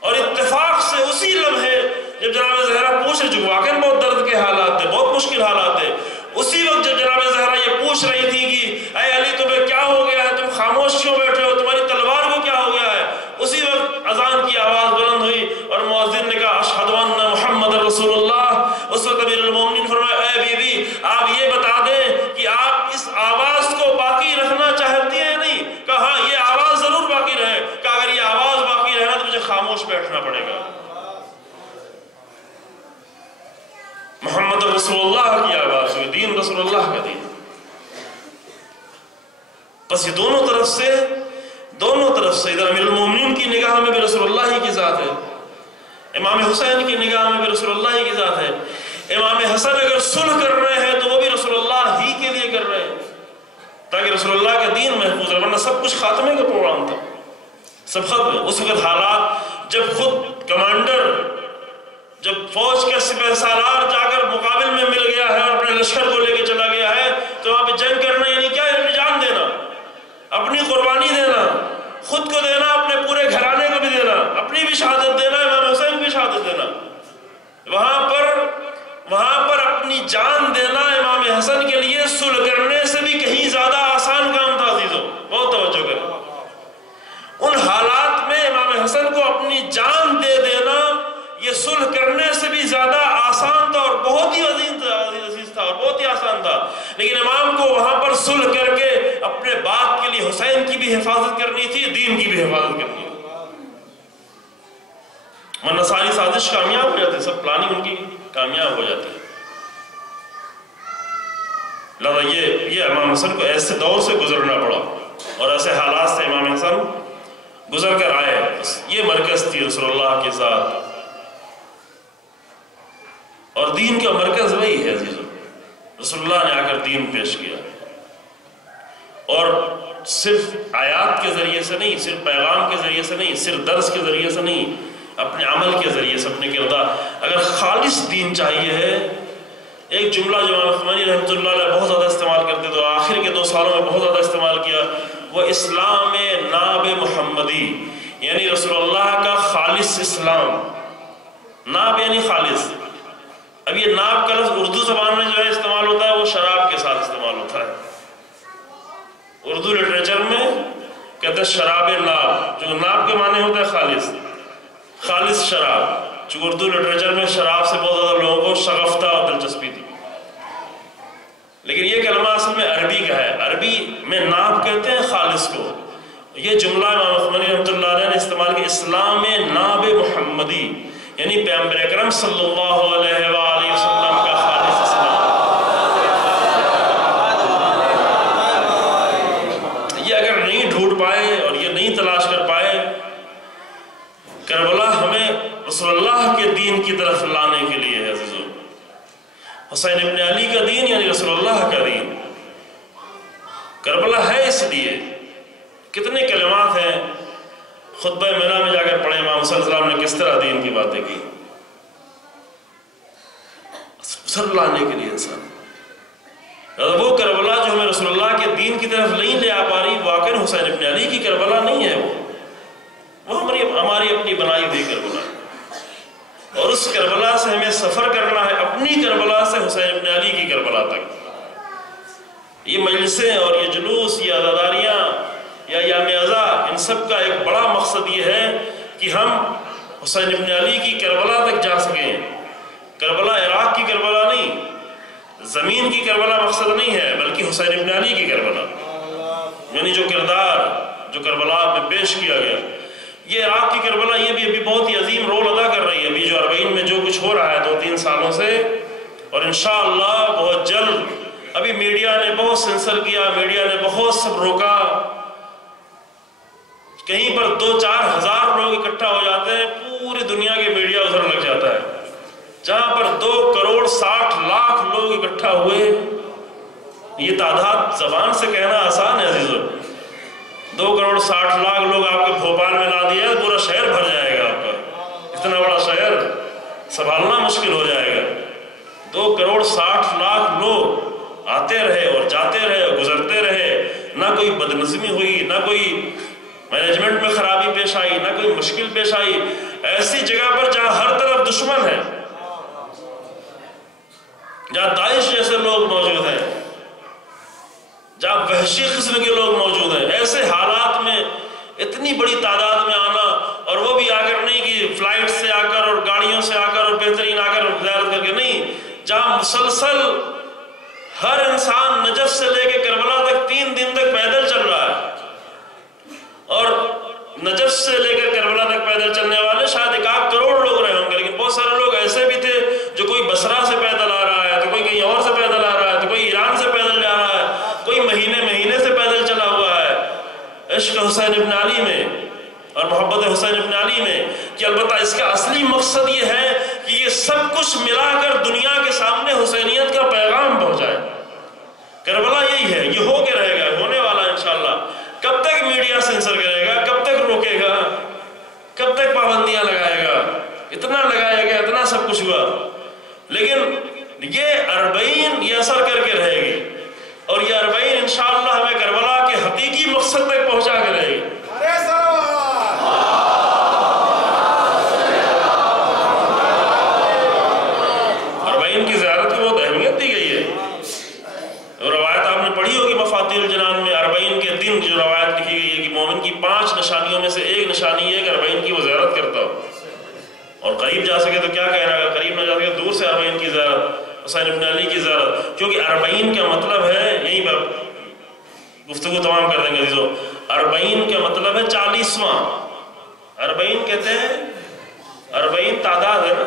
اور اتفاق سے اسی لمحے جب جناب زہرا پوچھ رہے، جو واقعاً بہت درد کے حالات تھے، بہت مشکل حالات تھے، اسی وقت جب جناب زہرا یہ پوچھ رہی تھی کہ اے علی تمہیں کیا ہو گیا ہے، تم خاموش کیوں بیٹھے ہو، تمہاری تلوار کو کیا ہو گیا ہے، اسی وقت اذان کی آواز بلند ہوئی اور مؤذن نے کہا اشہد ان محمد رسول اللہ۔ اس وقت امیر المومنین فرمایا اے بی بی آپ یہ بتا دیں کہ آپ اس آواز کو باقی رکھنا چاہتی ہیں یا نہیں؟ کہا ہاں یہ آواز ضرور باقی رہے۔ کہا اگر یہ آواز باقی رہنا تو مجھے خاموش بیٹھنا پڑے گا۔ محمد رسول اللہ کی آواز ہوئی، دین رسول اللہ کا دین۔ بس یہ دونوں طرف سے ادھر امیر المومنین کی نگاہ میں بھی رسول اللہ ہی کی ذات ہے، امام حسین کی نگاہ میں بھی رسول اللہ ہی کی ذات ہے۔ امام حسن اگر صلح کر رہے ہیں تو وہ بھی رسول اللہ ہی کے لیے کر رہے ہیں تاکہ رسول اللہ کا دین محفوظ رہے، ورنہ سب کچھ خاتمے کا پروگرام تھا، سب ختم۔ اس وقت حالات جب خود کمانڈر، جب فوج کا سپہ سالار جا کر مقابل میں مل گیا ہے اور اپنے لشکر کو لے کے چلا گیا ہے تو وہاں پہ جنگ کرنا یعنی کیا ہے؟ اپنی جان دینا، اپنی قربانی دینا، خود کو دینا، اپنے پورے گھرانے کو بھی دینا، اپنی بھی شہادت دینا، امام حسین بھی شہادت دینا۔ وہاں پر اپنی جان دینا امام حسن کے لیے صلح کرنے سے بھی کہیں زیادہ آسان کام تھا۔ عزیزو بہت توجہ کریں، ان حالات میں امام حسن کو اپنی جان دے دینا یہ صلح کرنے سے بھی زیادہ آسان تھا اور بہت ہی عزیز تھا اور بہت ہی آسان تھا، لیکن امام کو وہاں پر صلح کر کے اپنے باپ کے لیے حسین کی بھی حفاظت کرنی تھی، دین کی بھی حفاظت کرنی تھی، ورنہ ساری سازش کامیاب ہو جاتے، سب پلاننگ ان کی کامیاب ہو جاتی۔ لہذا یہ امام حسن کو ایسے دور سے گزرنا پڑا اور ایسے حالات سے امام حسن گزر کر آئے۔ یہ مرکز تھی رسول اللہ کے ذات، اور دین کا مرکز وہی ہے عزیزو۔ رسول اللہ نے آ کر دین پیش کیا، اور صرف آیات کے ذریعے سے نہیں، صرف پیغام کے ذریعے سے نہیں، صرف درس کے ذریعے سے نہیں، اپنے عمل کے ذریعے سے، اپنے کردار۔ اگر خالص دین چاہیے ہے، ایک جملہ جو امام خمینی رحمۃ اللہ علیہ بہت زیادہ استعمال کرتے تو آخر کے 2 سالوں میں بہت زیادہ استعمال کیا، وہ اسلام ناب محمدی، یعنی رسول اللہ کا خالص اسلام۔ ناب یعنی خالص۔ اب یہ ناب کا لفظ اردو زبان میں جو ہے استعمال ہوتا ہے وہ شراب کے ساتھ استعمال ہوتا ہے، اردو لٹریچر میں کہتے ہیں شراب ناب، جو ناب کے معنی ہوتا ہے خالص شراب، چونکہ اردو لٹریچر میں شراب سے بہت زیادہ لوگوں کو شغف تھا اور دلچسپی تھی، لیکن یہ کلمہ اصل میں عربی کا ہے، عربی میں ناب کہتے ہیں خالص کو۔ یہ جملہ امام خمینی رحمۃ اللہ علیہ نے استعمال کیا، اسلام ناب محمدی، یعنی پیغمبر اکرم صلی اللہ علیہ وآلہ وسلم کا خالص اسلام۔ یہ اگر نہیں ڈھونڈ پائے اور یہ نہیں تلاش کر پائے کہ کربلا ہمیں رسول اللہ کے دین کی طرف لانے کے لیے ہے عزیزو۔ حسین ابن علی کا دین یعنی رسول اللہ کا دین۔ کربلا ہے اس لیے، کتنے کلمات ہیں خطبہ منہ میں جا کر پڑھے امام صلی اللہ علیہ وسلم نے کس طرح دین کی باتیں کی، سر لانے کے لیے انسان۔ وہ کربلا جو ہمیں رسول اللہ کے دین کی طرف نہیں لے آ پا رہی، واقعی حسین ابن علی کی کربلا نہیں ہے، وہ ہماری اپنی بنائی ہوئی کربلا ہے، اور اس کربلا سے ہمیں سفر کرنا ہے، اپنی کربلا سے حسین ابن علی کی کربلا تک۔ یہ مجلسیں اور یہ جلوس، یہ عزاداریاں یا یام ازا، ان سب کا ایک بڑا مقصد یہ ہے کہ ہم حسین ابن علی کی کربلا تک جا سکیں۔ کربلا عراق کی کربلا نہیں، زمین کی کربلا مقصد نہیں ہے، بلکہ حسین ابن علی کی کربلا، یعنی جو کردار جو کربلا میں پیش کیا گیا۔ یہ عراق کی کربلا یہ بھی ابھی بہت ہی عظیم رول ادا کر رہی ہے، ابھی جو 40 میں جو کچھ ہو رہا ہے 2-3 سالوں سے، اور انشاءاللہ بہت جلد۔ ابھی میڈیا نے بہت سینسر کیا، میڈیا نے بہت سب روکا، کہیں پر 2-4 ہزار لوگ اکٹھا ہو جاتے ہیں، پوری دنیا کے میڈیا ادھر لگ جاتا ہے۔ جہاں پر 2,60,00,000 لوگ اکٹھا ہوئے، یہ تعداد زبان سے کہنا آسان ہے عزیزو۔ 2,60,00,000 لوگ آپ کے بھوپال میں لا دیا، پورا شہر بھر جائے گا آپ کا، اتنا بڑا شہر سنبھالنا مشکل ہو جائے گا۔ 2,60,00,000 لوگ آتے رہے اور جاتے رہے اور گزرتے رہے، نہ کوئی بدنظمی ہوئی، نہ کوئی مینجمنٹ میں خرابی پیش آئی، نہ کوئی مشکل پیش آئی۔ ایسی جگہ پر جہاں ہر طرف دشمن ہے، جہاں داعش جیسے لوگ موجود ہیں، جہاں وحشی قسم کے لوگ موجود ہیں، ایسے حالات میں اتنی بڑی تعداد میں آنا، اور وہ بھی آ کر نہیں کہ فلائٹ سے آ کر اور گاڑیوں سے آ کر اور بہترین آ کر زیارت کر کے نہیں، جہاں مسلسل ہر انسان نجف سے لے کے کربلا تک 3 دن تک پیدل چل رہا ہے، اور نجف سے لے کر کربلا تک پیدل چلنے والے شاید 1 کروڑ لوگ رہے ہوں گے، لیکن بہت سارے لوگ ایسے بھی تھے جو کوئی بصرہ سے پیدل آ رہا ہے، تو کوئی کہیں اور سے پیدل آ رہا ہے، تو کوئی ایران سے پیدل جا رہا ہے، کوئی مہینے سے پیدل چلا ہوا ہے، عشق حسین ابن علی میں اور محبت حسین ابن علی میں۔ کہ البتہ اس کا اصلی مقصد یہ ہے کہ یہ سب کچھ ملا کر دنیا کے سامنے حسینیت کا پیغام پہنچائے۔ کربلا یہی ہے، یہ ہو کے رہے گا، ہونے والا انشاءاللہ۔ کب تک میڈیا سینسر کرے گا، کب تک روکے گا، کب تک پابندیاں لگائے گا؟ اتنا لگایا گیا، اتنا سب کچھ ہوا، لیکن یہ 40 یہ اثر کر کے رہے گی، اور یہ 40 انشاءاللہ ہمیں کربلا کے حقیقی مقصد تک پہنچا کے رہے گی۔ 40 کی زیارت کی بہت اہمیت دی گئی ہے، روایت آپ نے پڑھی ہوگی مفاتیح الجنان میں، 40 کے دن جو روایت لکھی گئی ہے کہ مومن کی 5 نشانیوں میں سے ایک نشانی ہے کہ 40 کی وہ زیارت کرتا ہو، اور قریب جا سکے تو کیا کہنا ہے، قریب نہ جا سکے دور سے 40 کی زیارت، حسین ابن علی کی زیارت، کیونکہ 40 کا مطلب ہے، یہیں پر گفتگو تمام کر دیں گے عزیزو، 40 کا مطلب ہے 40واں۔ 40 کہتے ہیں، 40 تعداد ہے نا،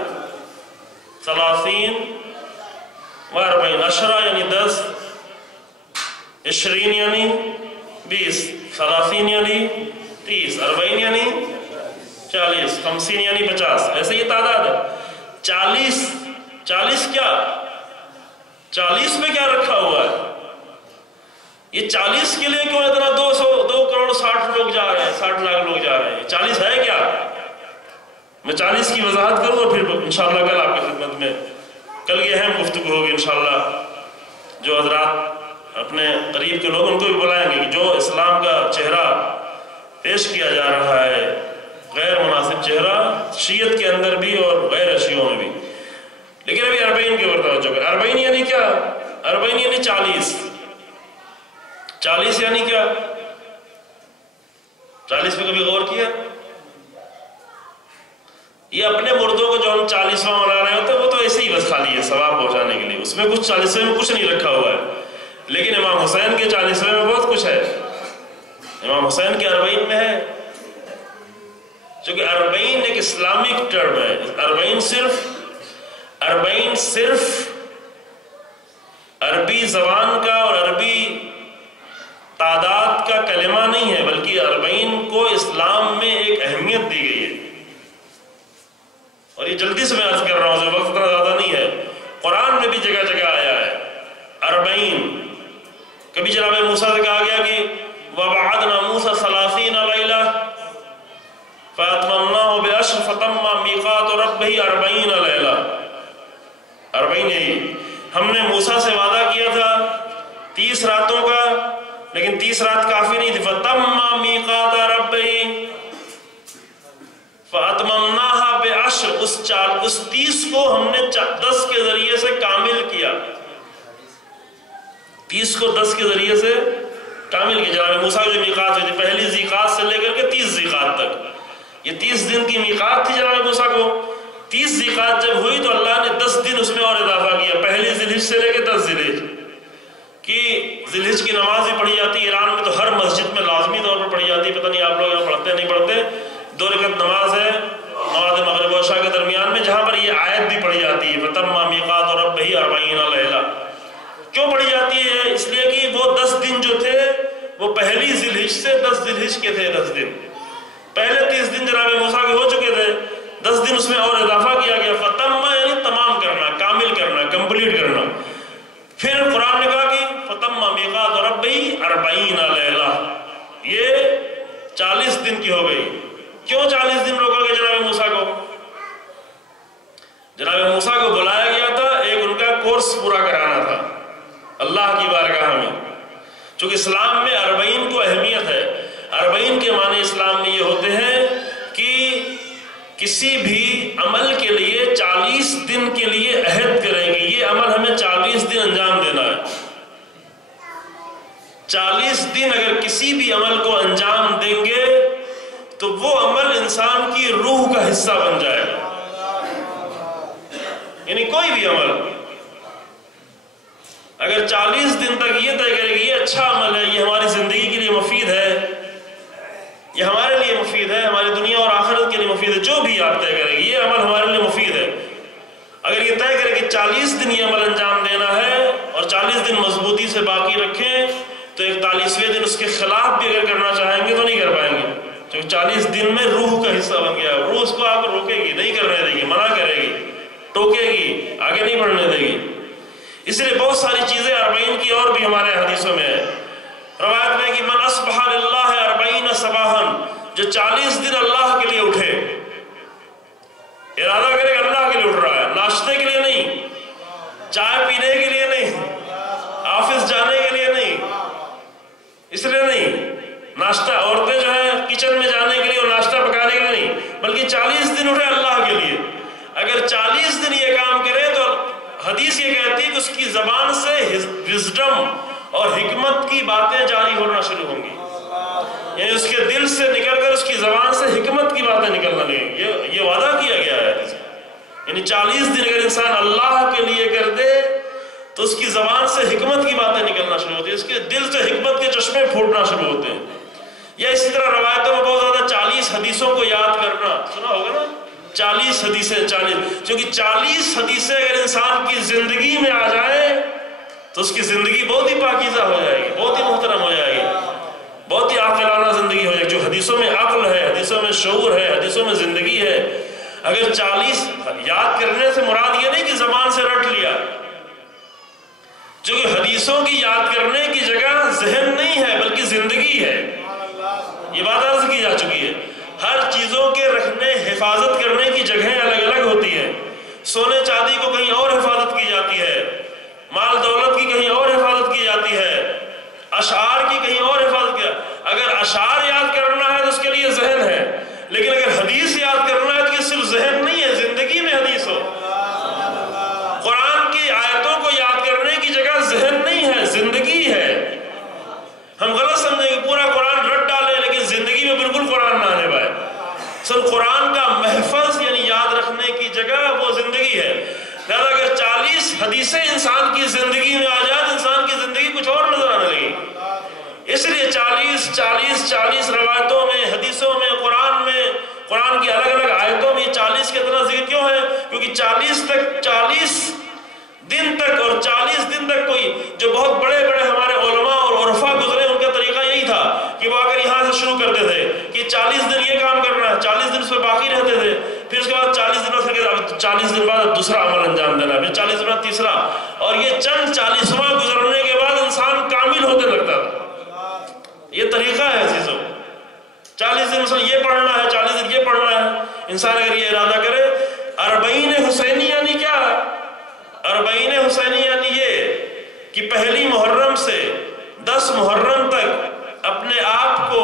30 و 40، 10 یعنی 10، 20 یعنی 20، 30 یعنی 30، 40 یعنی 40، 50 یعنی 50، ایسے یہ تعداد ہے۔ 40 کیا؟ 40 میں کیا رکھا ہوا ہے؟ یہ 40 کے لیے کیوں اتنا 2,60 لوگ جا رہے ہیں، 60 لاکھ لوگ جا رہے ہیں؟ 40 ہے کیا؟ میں 40 کی وضاحت کروں اور پھر انشاءاللہ کل آپ کی خدمت میں کل کی اہم گفتگو ہوگی انشاءاللہ۔ جو حضرات اپنے قریب کے لوگ ان کو بھی بلائیں گے کہ جو اسلام کا چہرہ پیش کیا جا رہا ہے، غیر مناسب چہرہ، شیعت کے اندر بھی اور غیر شیعوں میں بھی، لیکن ابھی 40 کے اوپر توجہ کریں۔ 40 یعنی کیا؟ 40 یعنی 40۔ 40 یعنی کیا؟ 40 پہ کبھی غور کیا؟ یہ اپنے مردوں کو جو ہم 40واں منا رہے ہوتے ہیں وہ تو ایسے ہی بس خالی ہے ثواب پہنچانے کے لیے، اس میں کچھ 40ویں میں کچھ نہیں رکھا ہوا ہے، لیکن امام حسین کے 40ویں میں بہت کچھ ہے، امام حسین کے 40 میں ہے، چونکہ 40 ایک اسلامک ٹرم ہے۔ 40 صرف عربی زبان کا اور عربی تعداد کا کلمہ نہیں ہے، بلکہ 40 کو اسلام میں ایک اہمیت دی گئی ہے۔ جلدی سے میں عرض کر رہا ہوں، وقت اتنا زیادہ نہیں ہے. قرآن میں بھی جگہ جگہ آیا ہے 40. کبھی جناب موسیٰ سے کہا گیا کہ وَوَعَدْنَا مُوسَىٰ 30 لَيْلَةً فَأَتْمَمْنَاهُ بِعَشْرٍ فَتَمَّ مِيقَاتُ رَبِّهِ 40 لَيْلَةً. 40 نہیں، ہم نے موسیٰ سے وعدہ کیا تھا 30 راتوں کا، لیکن 30 رات کافی نہیں تھی. فَتَمَّ مِيقَاتَ رَبِّهِ فَأَتْمَمْنَاهَا بِعَشْرٍ. اس 30 کو ہم نے 10 کے ذریعے سے کامل کیا. 30 کو 10 کے ذریعے سے کامل کیا. جناب موسیٰ کی جو میقات ہوئی تھی، پہلی ذیقات سے لے کر کے 30 ذیقات تک، یہ 30 دن کی میقات تھی جناب موسیٰ کو. 30 ذیقات جب ہوئی تو اللہ نے 10 دن اس میں اور اضافہ کیا. پہلی ذی الحج سے لے کے 10 ذی الحج کی ذی الحج کی نماز بھی پڑھی جاتی ہے. ایران میں تو ہر مسجد میں لازمی طور پر پڑھی جاتی ہے. پتہ نہیں آپ لوگ یہاں پڑھتے نہیں پڑھتے. 2 رکعت نماز ہے نماز مغرب و عشاء کے درمیان میں، جہاں پر یہ آیت بھی پڑھی جاتی ہے فَتَمَّ مِيقَاتُ رَبِّهِ 40 لَيْلَةً. کیوں پڑھی جاتی ہے؟ اس لیے کہ وہ 10 دن جو تھے وہ پہلی ذی الحج سے 10 ذی الحج کے تھے. 10 دن پہلے 30 دن جناب موسیٰ کے ہو چکے تھے، 10 دن اس میں اور اضافہ کیا گیا. فَتَمَّ یعنی تمام کرنا، کامل کرنا، کمپلیٹ کرنا. پھر قرآن نے کہا کہ فَتَمَّ مِيقَاتُ رَبِّهِ 40 لَيْلَةً، یہ 40 دن کی ہو گئی. کیوں 40 دن روکا گیا جناب موسیٰ کو؟ جناب موسیٰ کو بلایا گیا تھا ایک ان کا کورس پورا کرانا تھا اللہ کی بارگاہ میں. چونکہ اسلام میں 40 کو اہمیت ہے. 40 کے معنی اسلام میں یہ ہوتے ہیں کہ کسی بھی عمل کے لیے 40 دن کے لیے عہد کریں گے، یہ عمل ہمیں 40 دن انجام دینا ہے. 40 دن اگر کسی بھی عمل کو انجام دیں گے تو وہ عمل انسان کی روح کا حصہ بن جائے گا. یعنی کوئی بھی عمل اگر 40 دن تک یہ طے کرے کہ یہ اچھا عمل ہے، یہ ہماری زندگی کے لیے مفید ہے، یہ ہمارے لیے مفید ہے، ہماری دنیا اور آخرت کے لیے مفید ہے، جو بھی آپ طے کریں گے یہ عمل ہمارے لیے مفید ہے، اگر یہ طے کرے کہ 40 دن یہ عمل انجام دینا ہے اور 40 دن مضبوطی سے باقی رکھیں، تو 41ویں دن اس کے خلاف بھی اگر کرنا چاہیں گے تو نہیں کر پائیں گے، کیونکہ 40 دن میں روح کا حصہ بن گیا. روح اس کو آپ کو روکے گی، نہیں کرنے دے گی، منع کرے گی، ٹوکے گی، آگے نہیں بڑھنے دے گی. اس لیے بہت ساری چیزیں 40 کی اور بھی ہمارے حدیثوں میں ہے. روایت میں کہ من اصبح للہ 40 صباحا، جو 40 دن اللہ کے لیے اٹھے، ارادہ کرے کہ اللہ کے لیے اٹھ رہا ہے، ناشتے کے لیے نہیں، چائے پینے کے لیے نہیں، آفس جانے کے لیے نہیں، اس لیے نہیں، ناشتہ عورتیں جو ہیں کچن میں جانے کے لیے اور ناشتہ پکانے کے لیے نہیں، بلکہ 40 دن اٹھے اللہ کے لیے. اگر 40 دن یہ کام کرے تو حدیث یہ کہتی ہے کہ اس کی زبان سے وزڈم اور حکمت کی باتیں جاری ہونا شروع ہوں گی. یعنی اس کے دل سے نکل کر اس کی زبان سے حکمت کی باتیں نکلنا لگیں گی. یہ وعدہ کیا گیا ہے. یعنی 40 دن اگر انسان اللہ کے لیے کر دے تو اس کی زبان سے حکمت کی باتیں نکلنا شروع ہوتی ہیں، اس کے دل سے حکمت کے چشمے پھوٹنا شروع ہوتے ہیں. یا اسی طرح روایتوں میں بہت زیادہ 40 حدیثوں کو یاد کرنا، سنا ہوگا نا، 40 حدیثیں، 40، کیونکہ 40 حدیثیں اگر انسان کی زندگی میں آ جائیں تو اس کی زندگی بہت ہی پاکیزہ ہو جائے گی، بہت ہی محترم ہو جائے گی، بہت ہی عاقلانہ زندگی ہو جائے گی. جو حدیثوں میں عقل ہے، حدیثوں میں شعور ہے، حدیثوں میں زندگی ہے. اگر 40 یاد کرنے سے مراد یہ نہیں کہ زبان سے رٹ لیا، جو کہ حدیثوں کی یاد کرنے کی جگہ ذہن نہیں ہے بلکہ زندگی ہے. یہ بات عرض کی جا چکی ہے. ہر چیزوں کے رکھنے، حفاظت کرنے کی جگہیں الگ الگ ہوتی ہیں. سونے چاندی کو کہیں اور حفاظت کی جاتی ہے، مال دولت کی کہیں اور حفاظت کی جاتی ہے، اشعار کی کہیں اور حفاظت کیا. اگر اشعار یاد کرنا ہے تو اس کے لیے ذہن ہے، لیکن اگر حدیث یاد کرنا ہے تو یہ صرف ذہن نہیں ہے، زندگی میں حدیث ہو. قرآن کی آیتوں کو یاد کرنے کی جگہ ذہن نہیں ہے، زندگی ہے. ہم غلط سمجھیں کہ پورا قرآن رٹ ڈالیں لیکن زندگی میں بالکل قرآن نہ آنے پائے. سر قرآن کا محفظ یعنی یاد رکھنے کی جگہ وہ زندگی ہے. لہذا اگر 40 حدیثیں انسان کی زندگی میں آ جائے تو انسان کی زندگی کچھ اور نظر آنے لگی. اس لیے 40 روایتوں میں، حدیثوں میں، قرآن کی الگ الگ آیتوں میں 40 کے طرح ذکر کیوں ہے؟ کیونکہ 40 دن تک اور 40 دن تک کوئی جو بہت بڑے بڑے ہمارے علماء اور عرفا گزرے ان کا طریقہ یہی تھا کہ وہ اگر یہاں سے شروع کرتے تھے کہ 40 دن یہ کام کرنا ہے، 40 دن اس پہ باقی رہتے تھے، پھر اس کے بعد 40 دنوں پھر 40 دن بعد دوسرا عمل انجام دینا، پھر 40 دن بعد تیسرا، اور یہ چند 40واں گزرنے کے بعد انسان کامل ہونے لگتا تھا۔ یہ طریقہ ہے عزیزوں، 40 دن مثلا یہ پڑھنا ہے، 40 دن یہ پڑھنا ہے۔ انسان اگر یہ ارادہ کرے، 40 حسینی یعنی کیا؟ 40 حسینی یعنی یہ کہ پہلی محرم سے 10 محرم تک اپنے آپ کو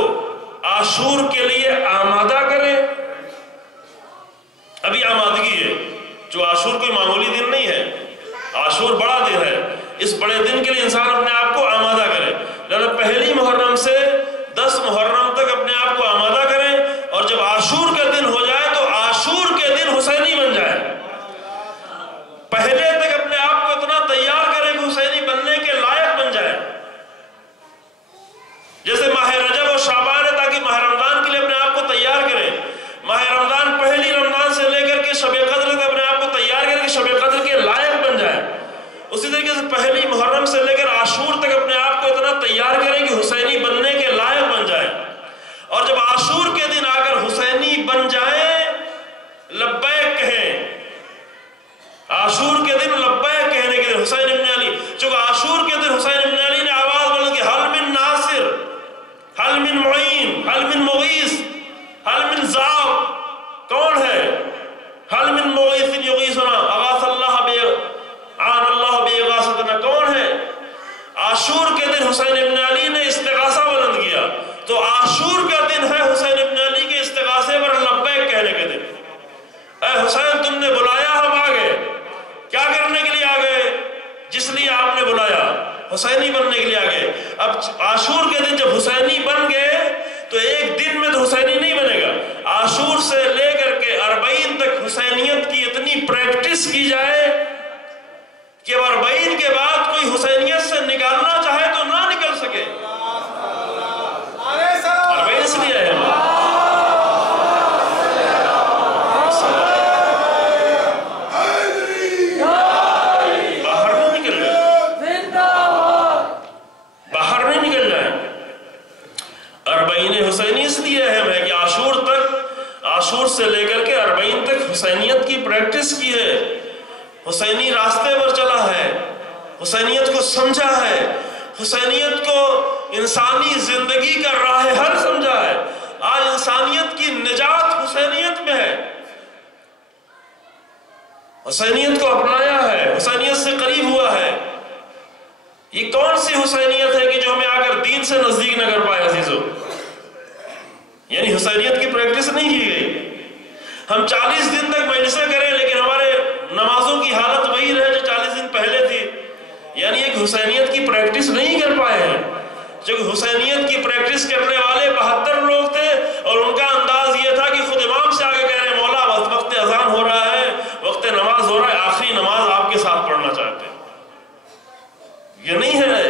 عاشور کے لیے آمادہ کرے۔ ابھی آمادگی ہے، جو عاشور کوئی معمولی دن نہیں ہے، عاشور بڑا دن ہے، اس بڑے دن کے لیے انسان اپنے آپ کو آمادہ کرے۔ لہذا پہلی محرم سے 10 محرم تک اپنے آپ کو آمادہ کریں، اور جب عاشور کا دن ہو جائے تو عاشور کے دن حسینی بن جائے۔ پہلے تک اپنے آپ کو اتنا تیار کریں کہ حسینی بننے کے لائق بن جائے۔ جیسے ماہ رجب اور شعبان ہے، تاکہ ماہ رمضان کے لیے اپنے آپ کو تیار کریں۔ ماہ رمضان پہلی رمضان سے لے کر کے شب قدر تک اپنے آپ کو تیار کریں کہ شب قدر کے لائق بن جائے۔ اسی طریقے سے پہلی محرم سے لے کر عاشور تک اپنے آپ کو اتنا تیار کریں کہ حسینی بننے کے لائق بن جائے، اور جب عاشور کے دن آ کر حسینی بن جائیں، لبیک کہیں۔ عاشور کے دن لبیک کہنے کے دن حسین ابن علی، چونکہ عاشور کے دن حسین ابن علی نے آواز بلند کی، حل من ناصر، حل من معین، حل من مغیث، حل من ذاب، کون ہے؟ حل من مغیث یغیثنا، اغاث اللہ عان اللہ باغاثتنا، کون ہے؟ عاشور کے دن حسین ابن علی نے استغاثہ بلند کیا، تو عاشور کا دن ہے حسین ابن علی کے استغاثے پر لبیک کہنے کے دن۔ اے حسین، تم نے بلایا، ہم آ گئے۔ کیا کرنے کے لیے آ گئے؟ جس لیے آپ نے بلایا، حسینی بننے کے لیے آ گئے۔ اب عاشور کے دن جب حسینی بن گئے تو ایک دن میں تو حسینی نہیں بنے گا، عاشور سے لے کر کے 40 تک حسینیت کی اتنی پریکٹس کی جائے کہ 40 کے بعد کوئی حسینیت سے نکالنا چاہے تو نہ نکل سکے۔ 40 اس لیے ہے عاشور سے لے کر کے 40 تک حسینیت کی پریکٹس کی ہے، حسینی راستے پر چلا ہے، حسینیت کو سمجھا ہے، حسینیت کو انسانی زندگی کا راہ حل سمجھا ہے۔ آج انسانیت کی نجات حسینیت میں ہے، حسینیت کو اپنایا ہے، حسینیت سے قریب ہوا ہے۔ یہ کون سی حسینیت ہے کہ جو ہمیں آ کر دین سے نزدیک نہ کر پائے عزیزو؟ یعنی حسینیت کی پریکٹس نہیں کی گئی۔ ہم 40 دن تک مجلسیں کریں لیکن ہمارے نمازوں کی حالت وہی رہے جو 40 دن پہلے تھی، یعنی ایک حسینیت کی پریکٹس نہیں کر پائے ہیں۔ جو حسینیت کی پریکٹس کرنے والے 72 لوگ تھے، اور ان کا انداز یہ تھا کہ خود امام سے آگے کہہ رہے ہیں، مولا وقت اذان ہو رہا ہے، وقت نماز ہو رہا ہے، آخری نماز آپ کے ساتھ پڑھنا چاہتے ہیں۔ یہ نہیں ہے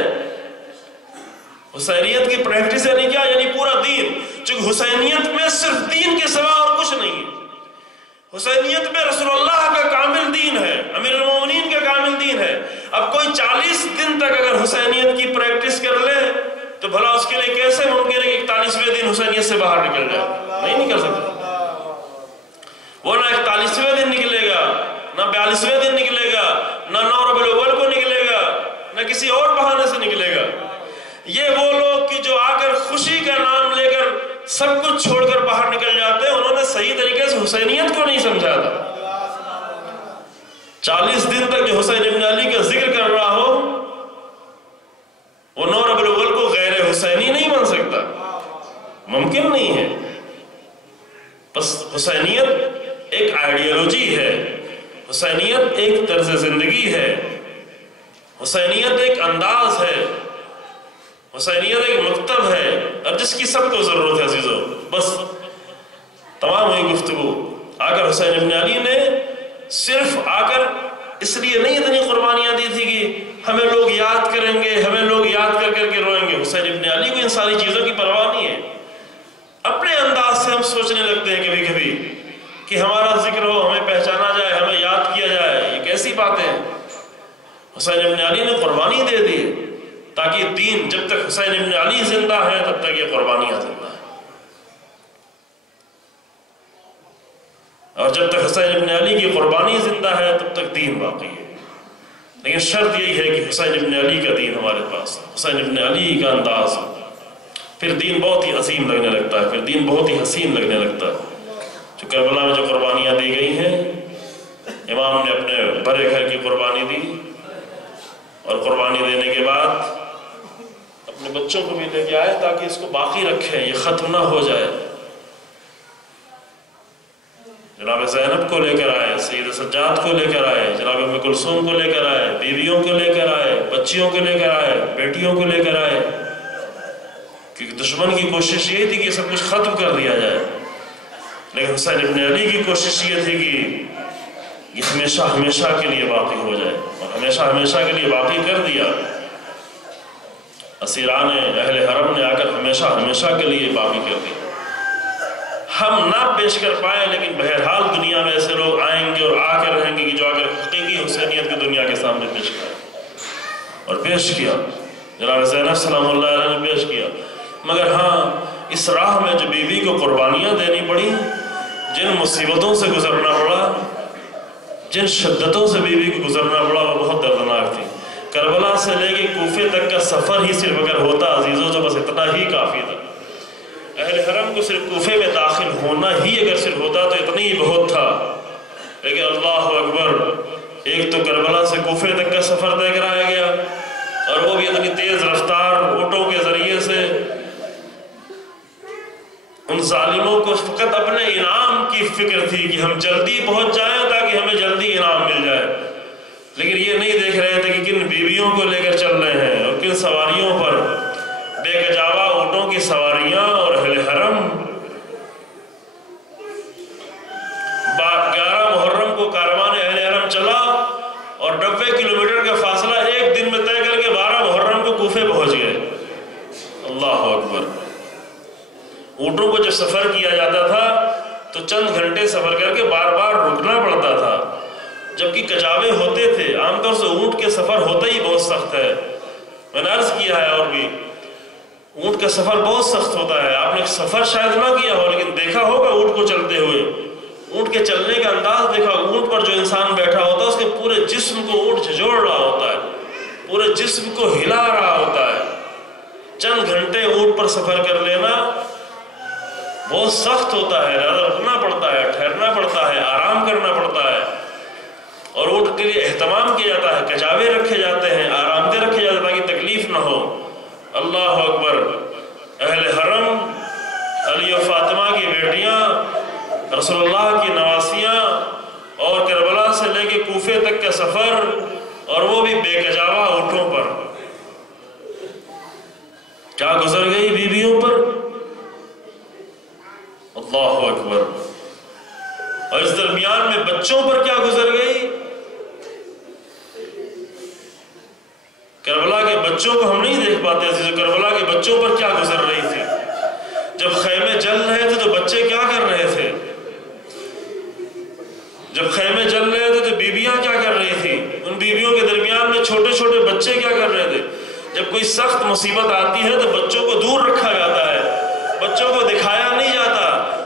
حسینیت کی پریکٹس، یعنی کیا؟ یعنی پورا دین۔ چونکہ حسینیت میں صرف دین کے سوا اور کچھ نہیں ہے۔ حسینیت میں رسول اللہ کا کامل دین ہے، امیر المومنین کا کامل دین ہے۔ اب کوئی 40 دن تک اگر حسینیت کی پریکٹس کر لے تو بھلا اس کے لیے کیسے ممکن ہے کہ 41ویں دن حسینیت سے باہر نکل جائے؟ نہیں نکل سکتا۔ وہ نہ 41ویں دن نکلے گا، نہ 42ویں دن نکلے گا، نہ 9 ربیع الاول کو نکلے گا، نہ کسی اور بہانے سے نکلے گا۔ یہ وہ لوگ کہ جو آ کر خوشی کا نام لے کر سب کچھ چھوڑ کر باہر نکل جاتے ہیں، انہوں نے صحیح طریقے سے حسینیت کو نہیں سمجھا تھا۔ 40 دن تک جو حسین ابن علی کا ذکر کر رہا ہو وہ 9 ربیع الاول کو غیر حسینی نہیں بن سکتا، ممکن نہیں ہے۔ بس حسینیت ایک آئیڈیالوجی ہے، حسینیت ایک طرز زندگی ہے، حسینیت ایک انداز ہے، حسینیت ایک مکتب ہے، اور جس کی سب کو ضرورت ہے عزیزو۔ بس تمام ہوئی گفتگو آ کر حسین ابن علی نے صرف آ کر اس لیے نہیں اتنی قربانیاں دی تھی کہ ہمیں لوگ یاد کریں گے، ہمیں لوگ یاد کر کر کے روئیں گے۔ حسین ابن علی کو ان ساری چیزوں کی پرواہ نہیں ہے۔ اپنے انداز سے ہم سوچنے لگتے ہیں کبھی کبھی کہ ہمارا ذکر ہو، ہمیں پہچانا جائے، ہمیں یاد کیا جائے، یہ کیسی باتیں ہیں؟ حسین ابن علی نے قربانی دے دی تاکہ دین، جب تک حسین ابن علی زندہ ہے تب تک یہ قربانیاں زندہ ہیں۔ اور جب تک حسین ابن علی کی قربانی زندہ ہے تب تک دین باقی ہے. لیکن شرط یہی ہے کہ حسین ابن علی کا دین ہمارے پاس، حسین ابن علی کا انداز ہو، پھر دین بہت ہی عظیم لگنے لگتا ہے، پھر دین بہت ہی حسین لگنے لگتا ہے. جو کربلا میں جو قربانیاں دی گئی ہیں، امام نے اپنے بڑے گھر کی قربانی دی، اور قربانی دینے کے بعد اپنے بچوں کو بھی لے کے آئے تاکہ اس کو باقی رکھیں، یہ ختم نہ ہو جائے. جناب زینب کو لے کر آئے، سید سجاد کو لے کر آئے، جناب ام کلثوم کو لے کر آئے، بیویوں کو لے کر آئے، بچیوں کو لے کر آئے، بیٹیوں کو لے کر آئے، کیونکہ دشمن کی کوشش یہ تھی کہ سب کچھ ختم کر دیا جائے. لیکن حسین ابن علی کی کوشش یہ تھی کہ یہ ہمیشہ ہمیشہ کے لیے باقی ہو جائے، اور ہمیشہ ہمیشہ کے لیے باقی کر دیا. اسیران اہل حرم نے آ کر ہمیشہ ہمیشہ کے لیے باقی کر دیا. ہم نہ پیش کر پائے، لیکن بہرحال دنیا میں ایسے لوگ آئیں گے اور آ کر رہیں گے کہ جو اگر حقیقی حسینیت کی دنیا کے سامنے پیش کریں. اور پیش کیا، جناب زینب سلام اللہ علیہ نے پیش کیا. مگر ہاں، اس راہ میں جو بیوی کو قربانیاں دینی پڑی، جن مصیبتوں سے گزرنا پڑا، جن شدتوں سے بیوی کو گزرنا پڑا، وہ بہت دردناک تھی. کربلا سے لے کے کوفے تک کا سفر ہی صرف اگر ہوتا عزیزوں تو بس اتنا ہی کافی تھا. اہل حرم کو صرف کوفے میں داخل ہونا ہی اگر صرف ہوتا تو اتنی ہی بہت تھا. لیکن اللہ اکبر، ایک تو کربلا سے کوفے تک کا سفر طے کرایا گیا، اور وہ بھی اتنی تیز رفتار اونٹوں کے ذریعے سے. ان ظالموں کو فقط اپنے انعام کی فکر تھی کہ ہم جلدی پہنچ جائیں تاکہ ہمیں جلدی انعام مل جائے. لیکن یہ نہیں دیکھ رہے تھے کہ کن بیویوں کو لے کر چل رہے ہیں، اور کن سواریوں پر. بے گجاوا اونٹوں کی سواریاں، اور اہل حرم 11 محرم کو کاروان اہل حرم چلا، اور 90 کلومیٹر کا فاصلہ ایک دن میں طے کر کے 12 محرم کو کوفے پہنچ گئے. اللہ اکبر. اونٹوں کو جب سفر کیا جاتا تھا تو چند گھنٹے سفر کر کے بار بار رکنا پڑتا تھا، جبکہ کجاوے ہوتے تھے. عام طور سے اونٹ کے سفر ہوتا ہی بہت سخت ہے، میں نے عرض کیا ہے. اور بھی اونٹ کا سفر بہت سخت ہوتا ہے. آپ نے سفر شاید نہ کیا ہو، لیکن دیکھا ہوگا اونٹ کو چلتے ہوئے، اونٹ کے چلنے کا انداز دیکھا. اونٹ پر جو انسان بیٹھا ہوتا ہے اس کے پورے جسم کو اونٹ جھجوڑ رہا ہوتا ہے، پورے جسم کو ہلا رہا ہوتا ہے. چند گھنٹے اونٹ پر سفر کر لینا بہت سخت ہوتا ہے. رکنا پڑتا ہے، ٹھہرنا پڑتا ہے، آرام کرنا پڑتا ہے. اور اونٹ کے لیے اہتمام کیا جاتا ہے، کجاوے رکھے جاتے ہیں، آرام دہ رکھے جاتے ہیں تاکہ تکلیف نہ ہو. اللہ اکبر. اہل حرم، علی و فاطمہ کی بیٹیاں، رسول اللہ کی نواسیاں، اور کربلا سے لے کے کوفے تک کا سفر، اور وہ بھی بے گجاوا اونٹوں پر. کیا گزر گئی بیویوں پر، اللہ اکبر. اور اس درمیان میں بچوں پر کیا گزر گئی. کربلا کے بچوں کو ہم نہیں دیکھ پاتے تھے، کربلا کے بچوں پر کیا گزر رہی تھی. جب خیمے جل رہے تھے تو بچے کیا کر رہے تھے. جب خیمے جل رہے تھے تو بیویاں کیا کر رہی تھی. ان بیویوں کے درمیان میں چھوٹے چھوٹے بچے کیا کر رہے تھے. جب کوئی سخت مصیبت آتی ہے تو بچوں کو دور رکھا جاتا ہے، بچوں کو دکھایا نہیں جاتا.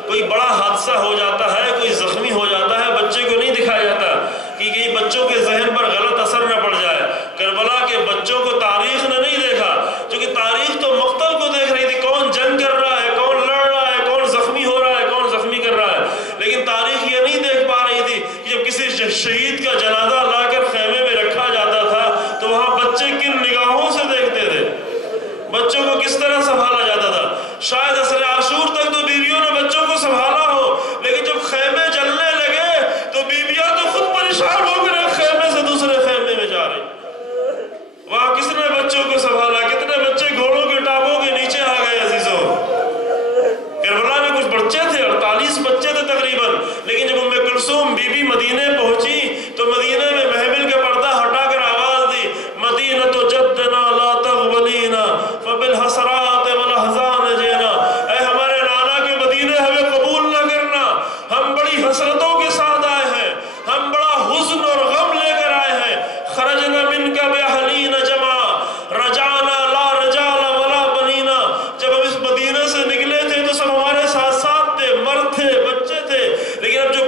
کوئی بڑا حادثہ ہو جاتا ہے، کوئی زخمی ہو جاتا ہے، بچے کو نہیں دکھایا جاتا کہ کئی بچوں کے ذہن پر غلط اثر نہ پڑ جائے. کربلا کے بچوں کو تاریخ نے نہیں دیکھا، کیونکہ تاریخ تو مقتل کو دیکھ رہی تھی، کون جنگ کر رہا ہے، کون لڑ رہا ہے، کون زخمی ہو رہا ہے، کون زخمی کر رہا ہے. لیکن تاریخ یہ نہیں دیکھ پا رہی تھی کہ جب کسی شہید کا جنازہ لا کر خیمے میں رکھا جاتا تھا تو وہاں بچے کن نگاہوں سے دیکھتے تھے، بچوں کو کس طرح سنبھالا جاتا تھا. شاید عصر عاشور تک تو بیویوں نے بچوں کو سنبھالا ہو، لیکن جب خیمے جلنے لگے تو بیویاں تو خود پریشان ہو کر ایک خیمے سے دوسرے خیمے میں جا رہی. وہاں کس نے بچوں کو سنبھالا. کتنے بچے گھوڑوں کے ٹانگوں کے نیچے آ گئے عزیزوں. کربلا میں کچھ بچے تھے، 48 بچے تھے تقریباً. لیکن جب ام کلثوم بی بی مدینے پہنچی تو مدینے میں محمل کا پردہ ہٹا کر آواز دی، مدینۃ جدنا لا تغبلینا فبالحسرات والاحزان جینا. اے ہمارے نانا کے مدینے ہمیں قبول نہ کرنا، ہم بڑی حسرتوں کے ساتھ آئے ہیں، ہم بڑا حزن اور غم لے کر آئے ہیں. خرجنا منک باہلین جمع رجعنا لا رجال ولا بنینا. جب ہم اس مدینے سے نکلے تھے تو سب ہمارے ساتھ ساتھ تھے، مرد تھے، بچے تھے. لیکن اب جو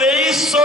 2300